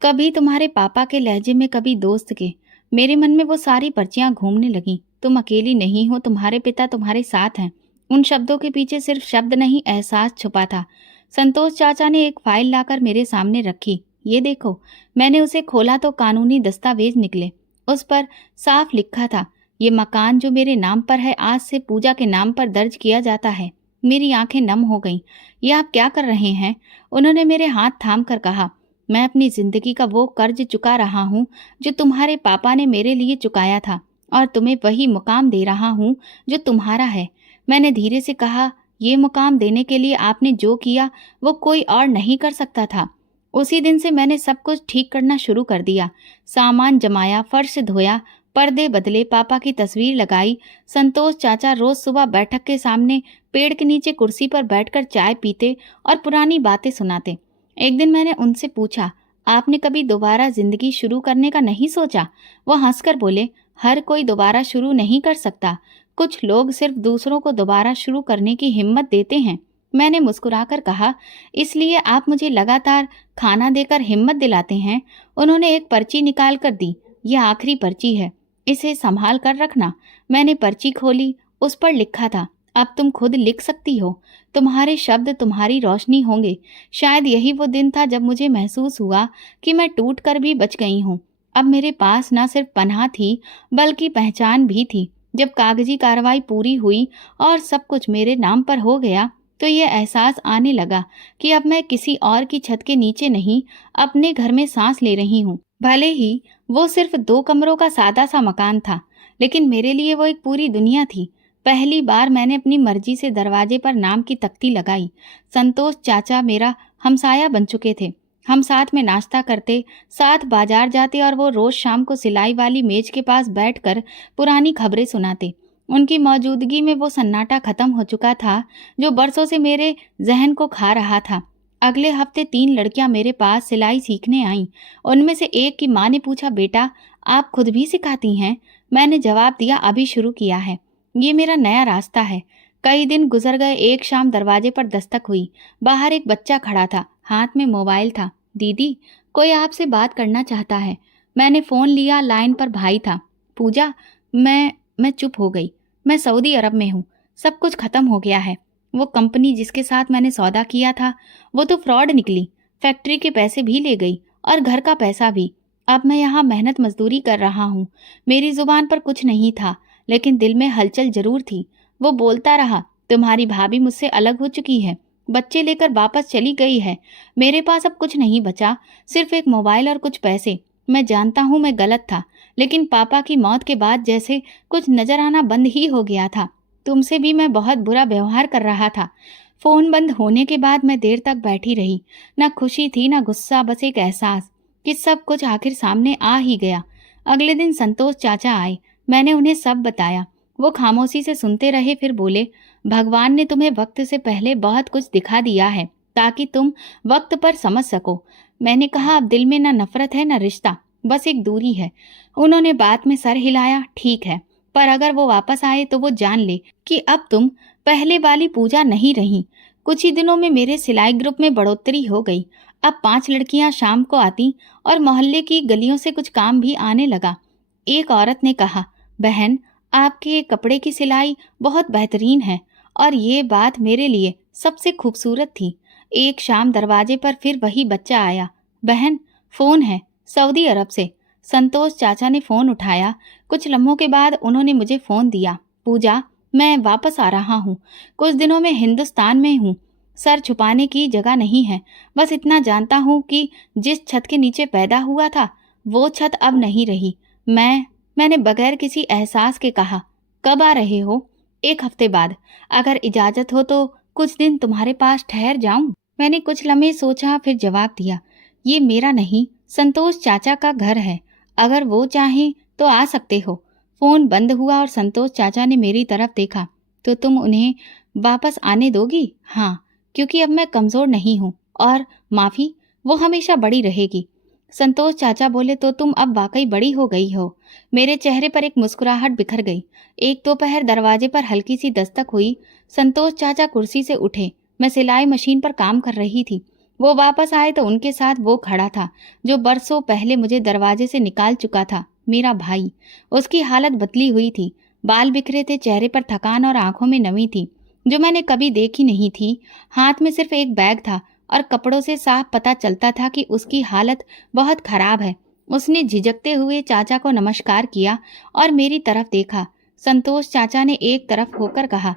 कभी तुम्हारे पापा के लहजे में, कभी दोस्त के। मेरे मन में वो सारी पर्चियां घूमने लगीं। तुम अकेली नहीं हो, तुम्हारे पिता तुम्हारे साथ हैं। उन शब्दों के पीछे सिर्फ शब्द नहीं, एहसास छुपा था। संतोष चाचा ने एक फाइल लाकर मेरे सामने रखी। ये देखो। मैंने उसे खोला तो कानूनी दस्तावेज निकले। उस पर साफ लिखा था, ये मकान जो मेरे नाम पर है आज से पूजा के नाम पर दर्ज किया जाता है। मेरी आंखें नम हो गईं। ये आप क्या कर रहे हैं? उन्होंने मेरे हाथ थाम कर कहा, मैं अपनी जिंदगी का वो कर्ज चुका रहा हूँ जो तुम्हारे पापा ने मेरे लिए चुकाया था, और तुम्हें वही मुकाम दे रहा हूँ जो तुम्हारा है। मैंने धीरे से कहा, ये मुकाम देने के लिए आपने जो किया वो कोई और नहीं कर सकता था। उसी दिन से मैंने सब कुछ ठीक करना शुरू कर दिया। सामान जमाया, फर्श धोया, पर्दे बदले, पापा की तस्वीर लगाई। संतोष चाचा रोज सुबह बैठक के सामने पेड़ के नीचे कुर्सी पर बैठकर चाय पीते और पुरानी बातें सुनाते। एक दिन मैंने उनसे पूछा, आपने कभी दोबारा जिंदगी शुरू करने का नहीं सोचा? वो हंसकर बोले, हर कोई दोबारा शुरू नहीं कर सकता, कुछ लोग सिर्फ दूसरों को दोबारा शुरू करने की हिम्मत देते हैं। मैंने मुस्कुराकर कहा, इसलिए आप मुझे लगातार खाना देकर हिम्मत दिलाते हैं। उन्होंने एक पर्ची निकाल कर दी। यह आखिरी पर्ची है, इसे संभाल कर रखना। मैंने पर्ची खोली, उस पर लिखा था, अब तुम खुद लिख सकती हो, तुम्हारे शब्द तुम्हारी रोशनी होंगे। शायद यही वो दिन था जब मुझे महसूस हुआ कि मैं टूट कर भी बच गई हूँ। अब मेरे पास न सिर्फ पनाह थी बल्कि पहचान भी थी। जब कागजी कार्रवाई पूरी हुई और सब कुछ मेरे नाम पर हो गया तो ये एहसास आने लगा कि अब मैं किसी और की छत के नीचे नहीं, अपने घर में सांस ले रही हूँ। भले ही वो सिर्फ 2 कमरों का सादा सा मकान था, लेकिन मेरे लिए वो एक पूरी दुनिया थी। पहली बार मैंने अपनी मर्जी से दरवाजे पर नाम की तख्ती लगाई। संतोष चाचा मेरा हमसाया बन चुके थे। हम साथ में नाश्ता करते, साथ बाजार जाते और वो रोज शाम को सिलाई वाली मेज के पास बैठकर पुरानी खबरें सुनाते। उनकी मौजूदगी में वो सन्नाटा खत्म हो चुका था जो बरसों से मेरे जहन को खा रहा था। अगले हफ्ते 3 लड़कियां मेरे पास सिलाई सीखने आईं। उनमें से एक की माँ ने पूछा, बेटा आप खुद भी सिखाती हैं? मैंने जवाब दिया, अभी शुरू किया है, ये मेरा नया रास्ता है। कई दिन गुजर गए। एक शाम दरवाजे पर दस्तक हुई। बाहर एक बच्चा खड़ा था, हाथ में मोबाइल था। दीदी, कोई आपसे बात करना चाहता है। मैंने फ़ोन लिया, लाइन पर भाई था। पूजा, मैं चुप हो गई। मैं सऊदी अरब में हूँ। सब कुछ खत्म हो गया है। वो कंपनी जिसके साथ मैंने सौदा किया था, वो तो फ्रॉड निकली। फैक्ट्री के पैसे भी ले गई और घर का पैसा भी। अब मैं यहाँ मेहनत मजदूरी कर रहा हूँ। मेरी जुबान पर कुछ नहीं था, लेकिन दिल में हलचल जरूर थी। वो बोलता रहा, तुम्हारी भाभी मुझसे अलग हो चुकी है, बच्चे लेकर वापस चली गई है। मेरे पास अब कुछ नहीं बचा, सिर्फ एक मोबाइल और कुछ पैसे। मैं जानता हूँ मैं गलत था, लेकिन पापा की मौत के बाद जैसे कुछ नजर आना बंद ही हो गया था। तुमसे भी मैं बहुत बुरा व्यवहार कर रहा था। फोन बंद होने के बाद मैं देर तक बैठी रही। ना खुशी थी ना गुस्सा, बस एक एहसास कि सब कुछ आखिर सामने आ ही गया। अगले दिन संतोष चाचा आए। मैंने उन्हें सब बताया। वो खामोशी से सुनते रहे, फिर बोले, भगवान ने तुम्हें वक्त से पहले बहुत कुछ दिखा दिया है ताकि तुम वक्त पर समझ सको। मैंने कहा, अब दिल में ना नफरत है ना रिश्ता, बस एक दूरी है। उन्होंने बात में सर हिलाया। ठीक है, पर अगर वो वापस आए तो वो जान ले कि अब तुम पहले वाली पूजा नहीं रही। कुछ ही दिनों में मेरे सिलाई ग्रुप में बढ़ोतरी हो गई। अब 5 लड़कियां शाम को आती और मोहल्ले की गलियों से कुछ काम भी आने लगा। एक औरत ने कहा, बहन, आपके कपड़े की सिलाई बहुत बेहतरीन है। और ये बात मेरे लिए सबसे खूबसूरत थी। एक शाम दरवाजे पर फिर वही बच्चा आया। बहन, फोन है, सऊदी अरब से। संतोष चाचा ने फोन उठाया। कुछ लम्हों के बाद उन्होंने मुझे फोन दिया। पूजा, मैं वापस आ रहा हूँ। कुछ दिनों में हिंदुस्तान में हूँ। सर छुपाने की जगह नहीं है। बस इतना जानता हूँ कि जिस छत के नीचे पैदा हुआ था, वो छत अब नहीं रही। मैंने बगैर किसी एहसास के कहा, कब आ रहे हो? 1 हफ्ते बाद। अगर इजाजत हो तो कुछ दिन तुम्हारे पास ठहर जाऊं? मैंने कुछ लम्हे सोचा, फिर जवाब दिया, ये मेरा नहीं, संतोष चाचा का घर है। अगर वो चाहें तो आ सकते हो। फोन बंद हुआ और संतोष चाचा ने मेरी तरफ देखा। तो तुम उन्हें वापस आने दोगी? हाँ, क्योंकि अब मैं कमजोर नहीं हूँ। और माफी, वो हमेशा बड़ी रहेगी। संतोष चाचा बोले, तो तुम अब वाकई बड़ी हो गई हो। मेरे चेहरे पर एक मुस्कुराहट बिखर गई। एक दोपहर दरवाजे पर हल्की सी दस्तक हुई। संतोष चाचा कुर्सी से उठे। मैं सिलाई मशीन पर काम कर रही थी। वो वापस आए तो उनके साथ वो खड़ा था जो बरसों पहले मुझे दरवाजे से निकाल चुका था, मेरा भाई। उसकी हालत बदली हुई थी। बाल बिखरे थे, चेहरे पर थकान और आंखों में नमी थी जो मैंने कभी देखी नहीं थी। हाथ में सिर्फ एक बैग था और कपड़ों से साफ पता चलता था कि उसकी हालत बहुत खराब है। उसने झिझकते हुए चाचा को नमस्कार किया और मेरी तरफ देखा। संतोष चाचा ने एक तरफ होकर कहा,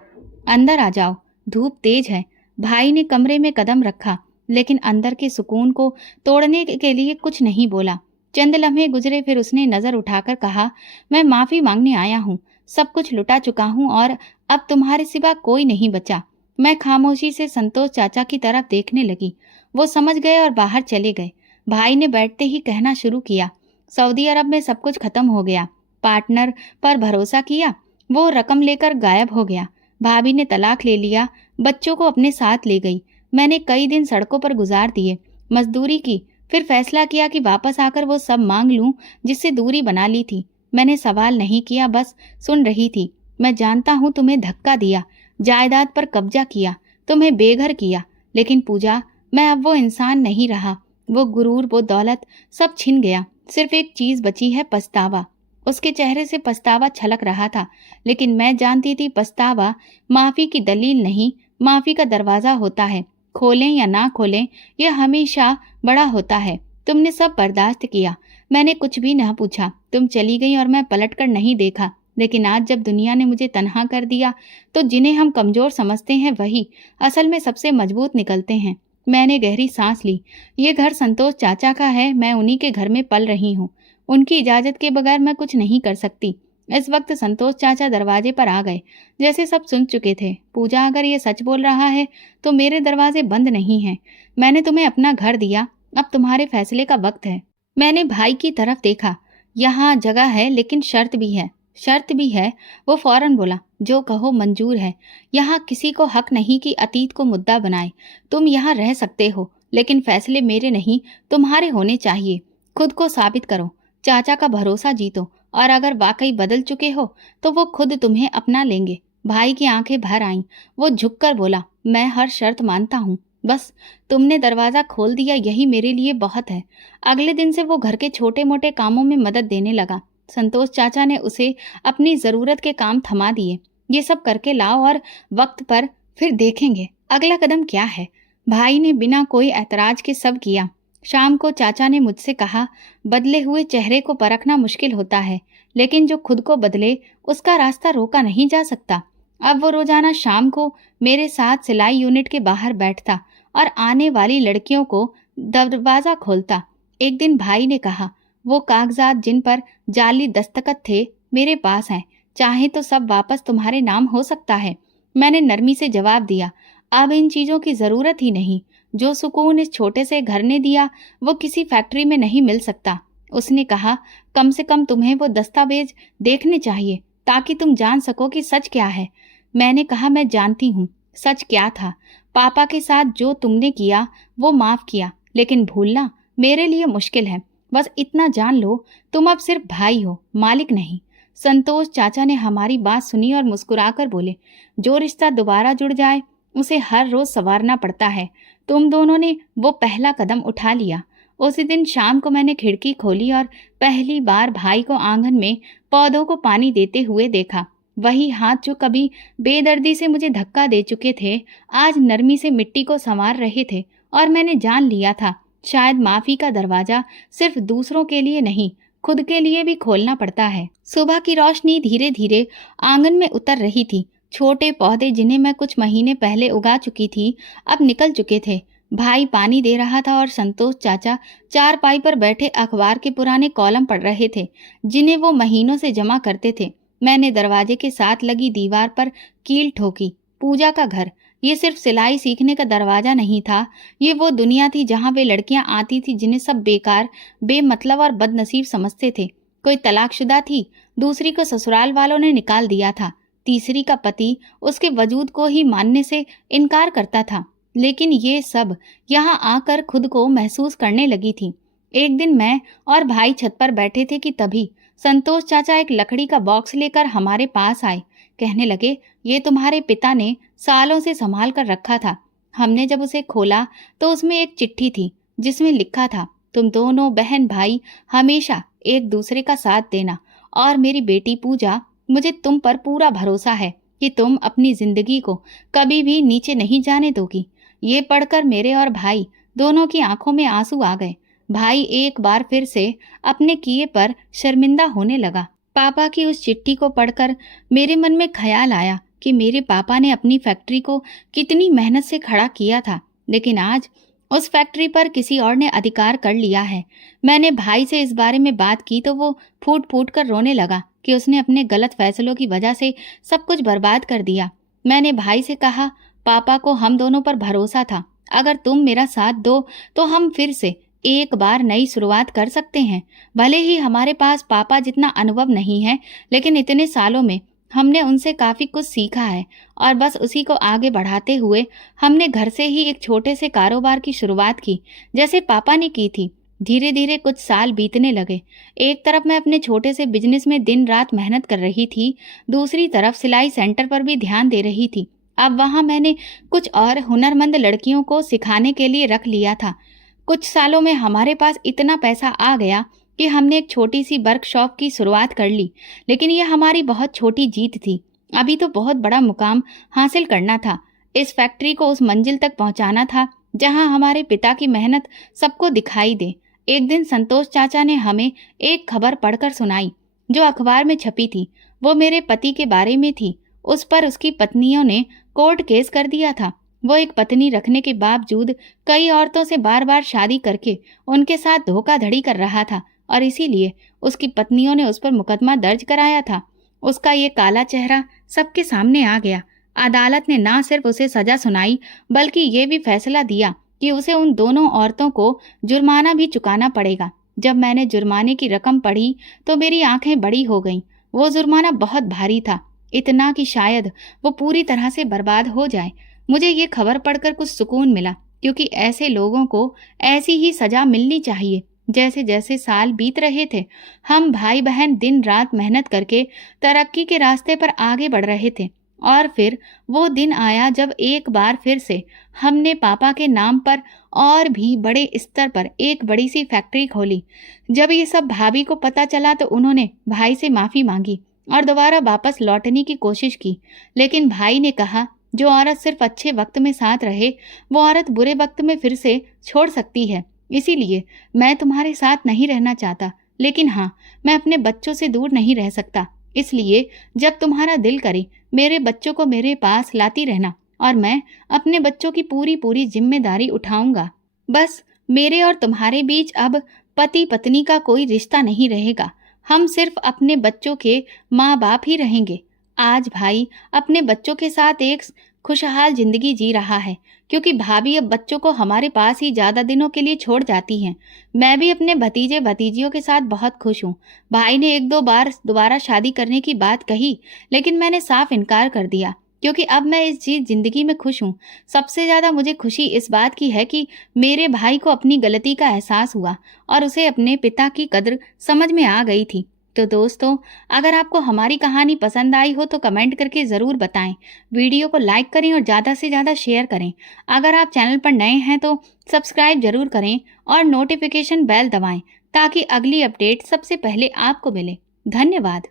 अंदर आ जाओ, धूप तेज है। भाई ने कमरे में कदम रखा, लेकिन अंदर के सुकून को तोड़ने के लिए कुछ नहीं बोला। चंद लम्हे गुजरे, फिर उसने नजर उठाकर कहा, मैं माफी मांगने आया हूँ। सब कुछ लुटा चुका हूँ और अब तुम्हारे सिवा कोई नहीं बचा। मैं खामोशी से संतोष चाचा की तरफ देखने लगी। वो समझ गए और बाहर चले गए। भाई ने बैठते ही कहना शुरू किया, सऊदी अरब में सब कुछ खत्म हो गया। पार्टनर पर भरोसा किया, वो रकम लेकर गायब हो गया। भाभी ने तलाक ले लिया, बच्चों को अपने साथ ले गई। मैंने कई दिन सड़कों पर गुजार दिए, मजदूरी की, फिर फैसला किया कि वापस आकर वो सब मांग लूं जिससे दूरी बना ली थी। मैंने सवाल नहीं किया, बस सुन रही थी। मैं जानता हूँ तुम्हें धक्का दिया, जायदाद पर कब्जा किया, तुम्हें बेघर किया, लेकिन पूजा, मैं अब वो इंसान नहीं रहा। वो गुरूर, वो दौलत, सब छिन गया। सिर्फ एक चीज बची है, पछतावा। उसके चेहरे से पछतावा छलक रहा था, लेकिन मैं जानती थी पछतावा माफी की दलील नहीं, माफी का दरवाजा होता है। खोलें या ना खोलें, यह हमेशा बड़ा होता है। तुमने सब बर्दाश्त किया, मैंने कुछ भी न पूछा। तुम चली गई और मैं पलटकर नहीं देखा। लेकिन आज जब दुनिया ने मुझे तन्हा कर दिया, तो जिन्हें हम कमजोर समझते हैं वही असल में सबसे मजबूत निकलते हैं। मैंने गहरी सांस ली। ये घर संतोष चाचा का है, मैं उन्हीं के घर में पल रही हूँ। उनकी इजाजत के बगैर मैं कुछ नहीं कर सकती। इस वक्त संतोष चाचा दरवाजे पर आ गए, जैसे सब सुन चुके थे। पूजा, अगर ये सच बोल रहा है तो मेरे दरवाजे बंद नहीं हैं। मैंने तुम्हें अपना घर दिया, अब तुम्हारे फैसले का वक्त है। मैंने भाई की तरफ देखा। यहाँ जगह है, लेकिन शर्त भी है। शर्त भी है? वो फौरन बोला, जो कहो मंजूर है। यहाँ किसी को हक नहीं कि अतीत को मुद्दा बनाए। तुम यहाँ रह सकते हो, लेकिन फैसले मेरे नहीं तुम्हारे होने चाहिए। खुद को साबित करो, चाचा का भरोसा जीतो, और अगर वाकई बदल चुके हो तो वो खुद तुम्हें अपना लेंगे। भाई की आंखें भर आईं। वो झुककर बोला, मैं हर शर्त मानता हूँ, बस तुमने दरवाजा खोल दिया यही मेरे लिए बहुत है। अगले दिन से वो घर के छोटे मोटे कामों में मदद देने लगा। संतोष चाचा ने उसे अपनी जरूरत के काम थमा दिए। ये सब करके लाओ और वक्त पर, फिर देखेंगे अगला कदम क्या है। भाई ने बिना कोई ऐतराज के सब किया। शाम को चाचा ने मुझसे कहा, बदले हुए चेहरे को परखना मुश्किल होता है, लेकिन जो खुद को बदले उसका रास्ता रोका नहीं जा सकता। अब वो रोजाना शाम को मेरे साथ सिलाई यूनिट के बाहर बैठता और आने वाली लड़कियों को दरवाजा खोलता। एक दिन भाई ने कहा, वो कागजात जिन पर जाली दस्तखत थे मेरे पास हैं, चाहे तो सब वापस तुम्हारे नाम हो सकता है। मैंने नरमी से जवाब दिया, अब इन चीजों की जरूरत ही नहीं। जो सुकून इस छोटे से घर ने दिया वो किसी फैक्ट्री में नहीं मिल सकता। उसने कहा, कम से कम तुम्हें वो दस्तावेज देखने चाहिए ताकि तुम जान सको कि सच क्या है। मैंने कहा, मैं जानती हूँ सच क्या था। पापा के साथ जो तुमने किया वो माफ किया, लेकिन भूलना मेरे लिए मुश्किल है। बस इतना जान लो, तुम अब सिर्फ भाई हो, मालिक नहीं। संतोष चाचा ने हमारी बात सुनी और मुस्कुराकर बोले, जो रिश्ता दोबारा जुड़ जाए उसे हर रोज संवारना पड़ता है। तुम दोनों ने वो पहला कदम उठा लिया। उसी दिन शाम को मैंने खिड़की खोली और पहली बार भाई को आंगन में पौधों को पानी देते हुए देखा। वही हाथ जो कभी बेदर्दी से मुझे धक्का दे चुके थे, आज नरमी से मिट्टी को संवार रहे थे। और मैंने जान लिया था, शायद माफी का दरवाजा सिर्फ दूसरों के लिए नहीं, खुद के लिए भी खोलना पड़ता है। सुबह की रोशनी धीरे धीरे आंगन में उतर रही थी। छोटे पौधे जिन्हें मैं कुछ महीने पहले उगा चुकी थी अब निकल चुके थे। भाई पानी दे रहा था और संतोष चाचा चारपाई पर बैठे अखबार के पुराने कॉलम पढ़ रहे थे, जिन्हें वो महीनों से जमा करते थे। मैंने दरवाजे के साथ लगी दीवार पर कील ठोकी। पूजा का घर। ये सिर्फ सिलाई सीखने का दरवाजा नहीं था, ये वो दुनिया थी जहाँ वे लड़कियां आती थी जिन्हें सब बेकार, बेमतलब और बदनसीब समझते थे। कोई तलाकशुदा थी, दूसरी को ससुराल वालों ने निकाल दिया था, तीसरी का पति उसके वजूद को ही मानने से इनकार करता था। लेकिन ये सब यहाँ आकर खुद को महसूस करने लगी थी। एक दिन मैं और भाई छत पर बैठे थे कि तभी संतोष चाचा एक लकड़ी का बॉक्स लेकर हमारे पास आए। कहने लगे, ये तुम्हारे पिता ने सालों से संभाल कर रखा था। हमने जब उसे खोला तो उसमें एक चिट्ठी थी जिसमें लिखा था, तुम दोनों बहन भाई हमेशा एक दूसरे का साथ देना, और मेरी बेटी पूजा, मुझे तुम पर पूरा भरोसा है कि तुम अपनी जिंदगी को कभी भी नीचे नहीं जाने दोगी। ये पढ़कर मेरे और भाई दोनों की आंखों में आंसू आ गए। भाई एक बार फिर से अपने किए पर शर्मिंदा होने लगा। पापा की उस चिट्ठी को पढ़कर मेरे मन में ख्याल आया कि मेरे पापा ने अपनी फैक्ट्री को कितनी मेहनत से खड़ा किया था, लेकिन आज उस फैक्ट्री पर किसी और ने अधिकार कर लिया है। मैंने भाई से इस बारे में बात की तो वो फूट फूट कर रोने लगा कि उसने अपने गलत फैसलों की वजह से सब कुछ बर्बाद कर दिया। मैंने भाई से कहा, पापा को हम दोनों पर भरोसा था, अगर तुम मेरा साथ दो तो हम फिर से एक बार नई शुरुआत कर सकते हैं। भले ही हमारे पास पापा जितना अनुभव नहीं है, लेकिन इतने सालों में हमने उनसे काफी कुछ सीखा है और बस उसी को आगे बढ़ाते हुए हमने घर से ही एक छोटे से कारोबार की शुरुआत की, जैसे पापा ने की थी। धीरे धीरे कुछ साल बीतने लगे। एक तरफ मैं अपने छोटे से बिजनेस में दिन रात मेहनत कर रही थी, दूसरी तरफ सिलाई सेंटर पर भी ध्यान दे रही थी। अब वहां मैंने कुछ और हुनरमंद लड़कियों को सिखाने के लिए रख लिया था। कुछ सालों में हमारे पास इतना पैसा आ गया कि हमने एक छोटी सी वर्कशॉप की शुरुआत कर ली, लेकिन यह हमारी बहुत छोटी जीत थी। अभी तो बहुत बड़ा मुकाम हासिल करना था। इस फैक्ट्री को उस मंजिल तक पहुंचाना था जहां हमारे पिता की मेहनत सबको दिखाई दे। एक दिन संतोष चाचा ने हमें एक खबर पढ़कर सुनाई जो अखबार में छपी थी। वो मेरे पति के बारे में थी। उस पर उसकी पत्नियों ने कोर्ट केस कर दिया था। वो एक पत्नी रखने के बावजूद कई औरतों से बार बार शादी करके उनके साथ धोखाधड़ी कर रहा था और इसीलिए उसकी पत्नियों ने उस पर मुकदमा दर्ज कराया था। उसका ये काला चेहरा सबके सामने आ गया। अदालत ने ना सिर्फ उसे सजा सुनाई बल्कि ये भी फैसला दिया कि उसे उन दोनों औरतों को जुर्माना भी चुकाना पड़ेगा। जब मैंने जुर्माने की रकम पढ़ी तो मेरी आंखें बड़ी हो गईं। वो जुर्माना बहुत भारी था, इतना कि शायद वो पूरी तरह से बर्बाद हो जाए। मुझे ये खबर पढ़कर कुछ सुकून मिला, क्योंकि ऐसे लोगों को ऐसी ही सजा मिलनी चाहिए। जैसे जैसे साल बीत रहे थे, हम भाई बहन दिन रात मेहनत करके तरक्की के रास्ते पर आगे बढ़ रहे थे। और फिर वो दिन आया जब एक बार फिर से हमने पापा के नाम पर और भी बड़े स्तर पर एक बड़ी सी फैक्ट्री खोली। जब ये सब भाभी को पता चला तो उन्होंने भाई से माफ़ी मांगी और दोबारा वापस लौटने की कोशिश की। लेकिन भाई ने कहा, जो औरत सिर्फ अच्छे वक्त में साथ रहे, वो औरत बुरे वक्त में फिर से छोड़ सकती है। इसीलिए मैं तुम्हारे साथ नहीं रहना चाहता, लेकिन हाँ, मैं अपने बच्चों से दूर नहीं रह सकता। इसलिए जब तुम्हारा दिल करे, मेरे बच्चों को मेरे पास लाती रहना और मैं अपने बच्चों की पूरी पूरी जिम्मेदारी उठाऊंगा। बस मेरे और तुम्हारे बीच अब पति पत्नी का कोई रिश्ता नहीं रहेगा। हम सिर्फ अपने बच्चों के माँ बाप ही रहेंगे। आज भाई अपने बच्चों के साथ एक खुशहाल जिंदगी जी रहा है, क्योंकि भाभी अब बच्चों को हमारे पास ही ज्यादा दिनों के लिए छोड़ जाती हैं। मैं भी अपने भतीजे भतीजियों के साथ बहुत खुश हूँ। भाई ने एक दो बार दोबारा शादी करने की बात कही, लेकिन मैंने साफ इनकार कर दिया, क्योंकि अब मैं इस जिंदगी में खुश हूँ। सबसे ज्यादा मुझे खुशी इस बात की है कि मेरे भाई को अपनी गलती का एहसास हुआ और उसे अपने पिता की कद्र समझ में आ गई थी। तो दोस्तों, अगर आपको हमारी कहानी पसंद आई हो तो कमेंट करके ज़रूर बताएं। वीडियो को लाइक करें और ज़्यादा से ज़्यादा शेयर करें। अगर आप चैनल पर नए हैं तो सब्सक्राइब जरूर करें और नोटिफिकेशन बेल दबाएं, ताकि अगली अपडेट सबसे पहले आपको मिले। धन्यवाद।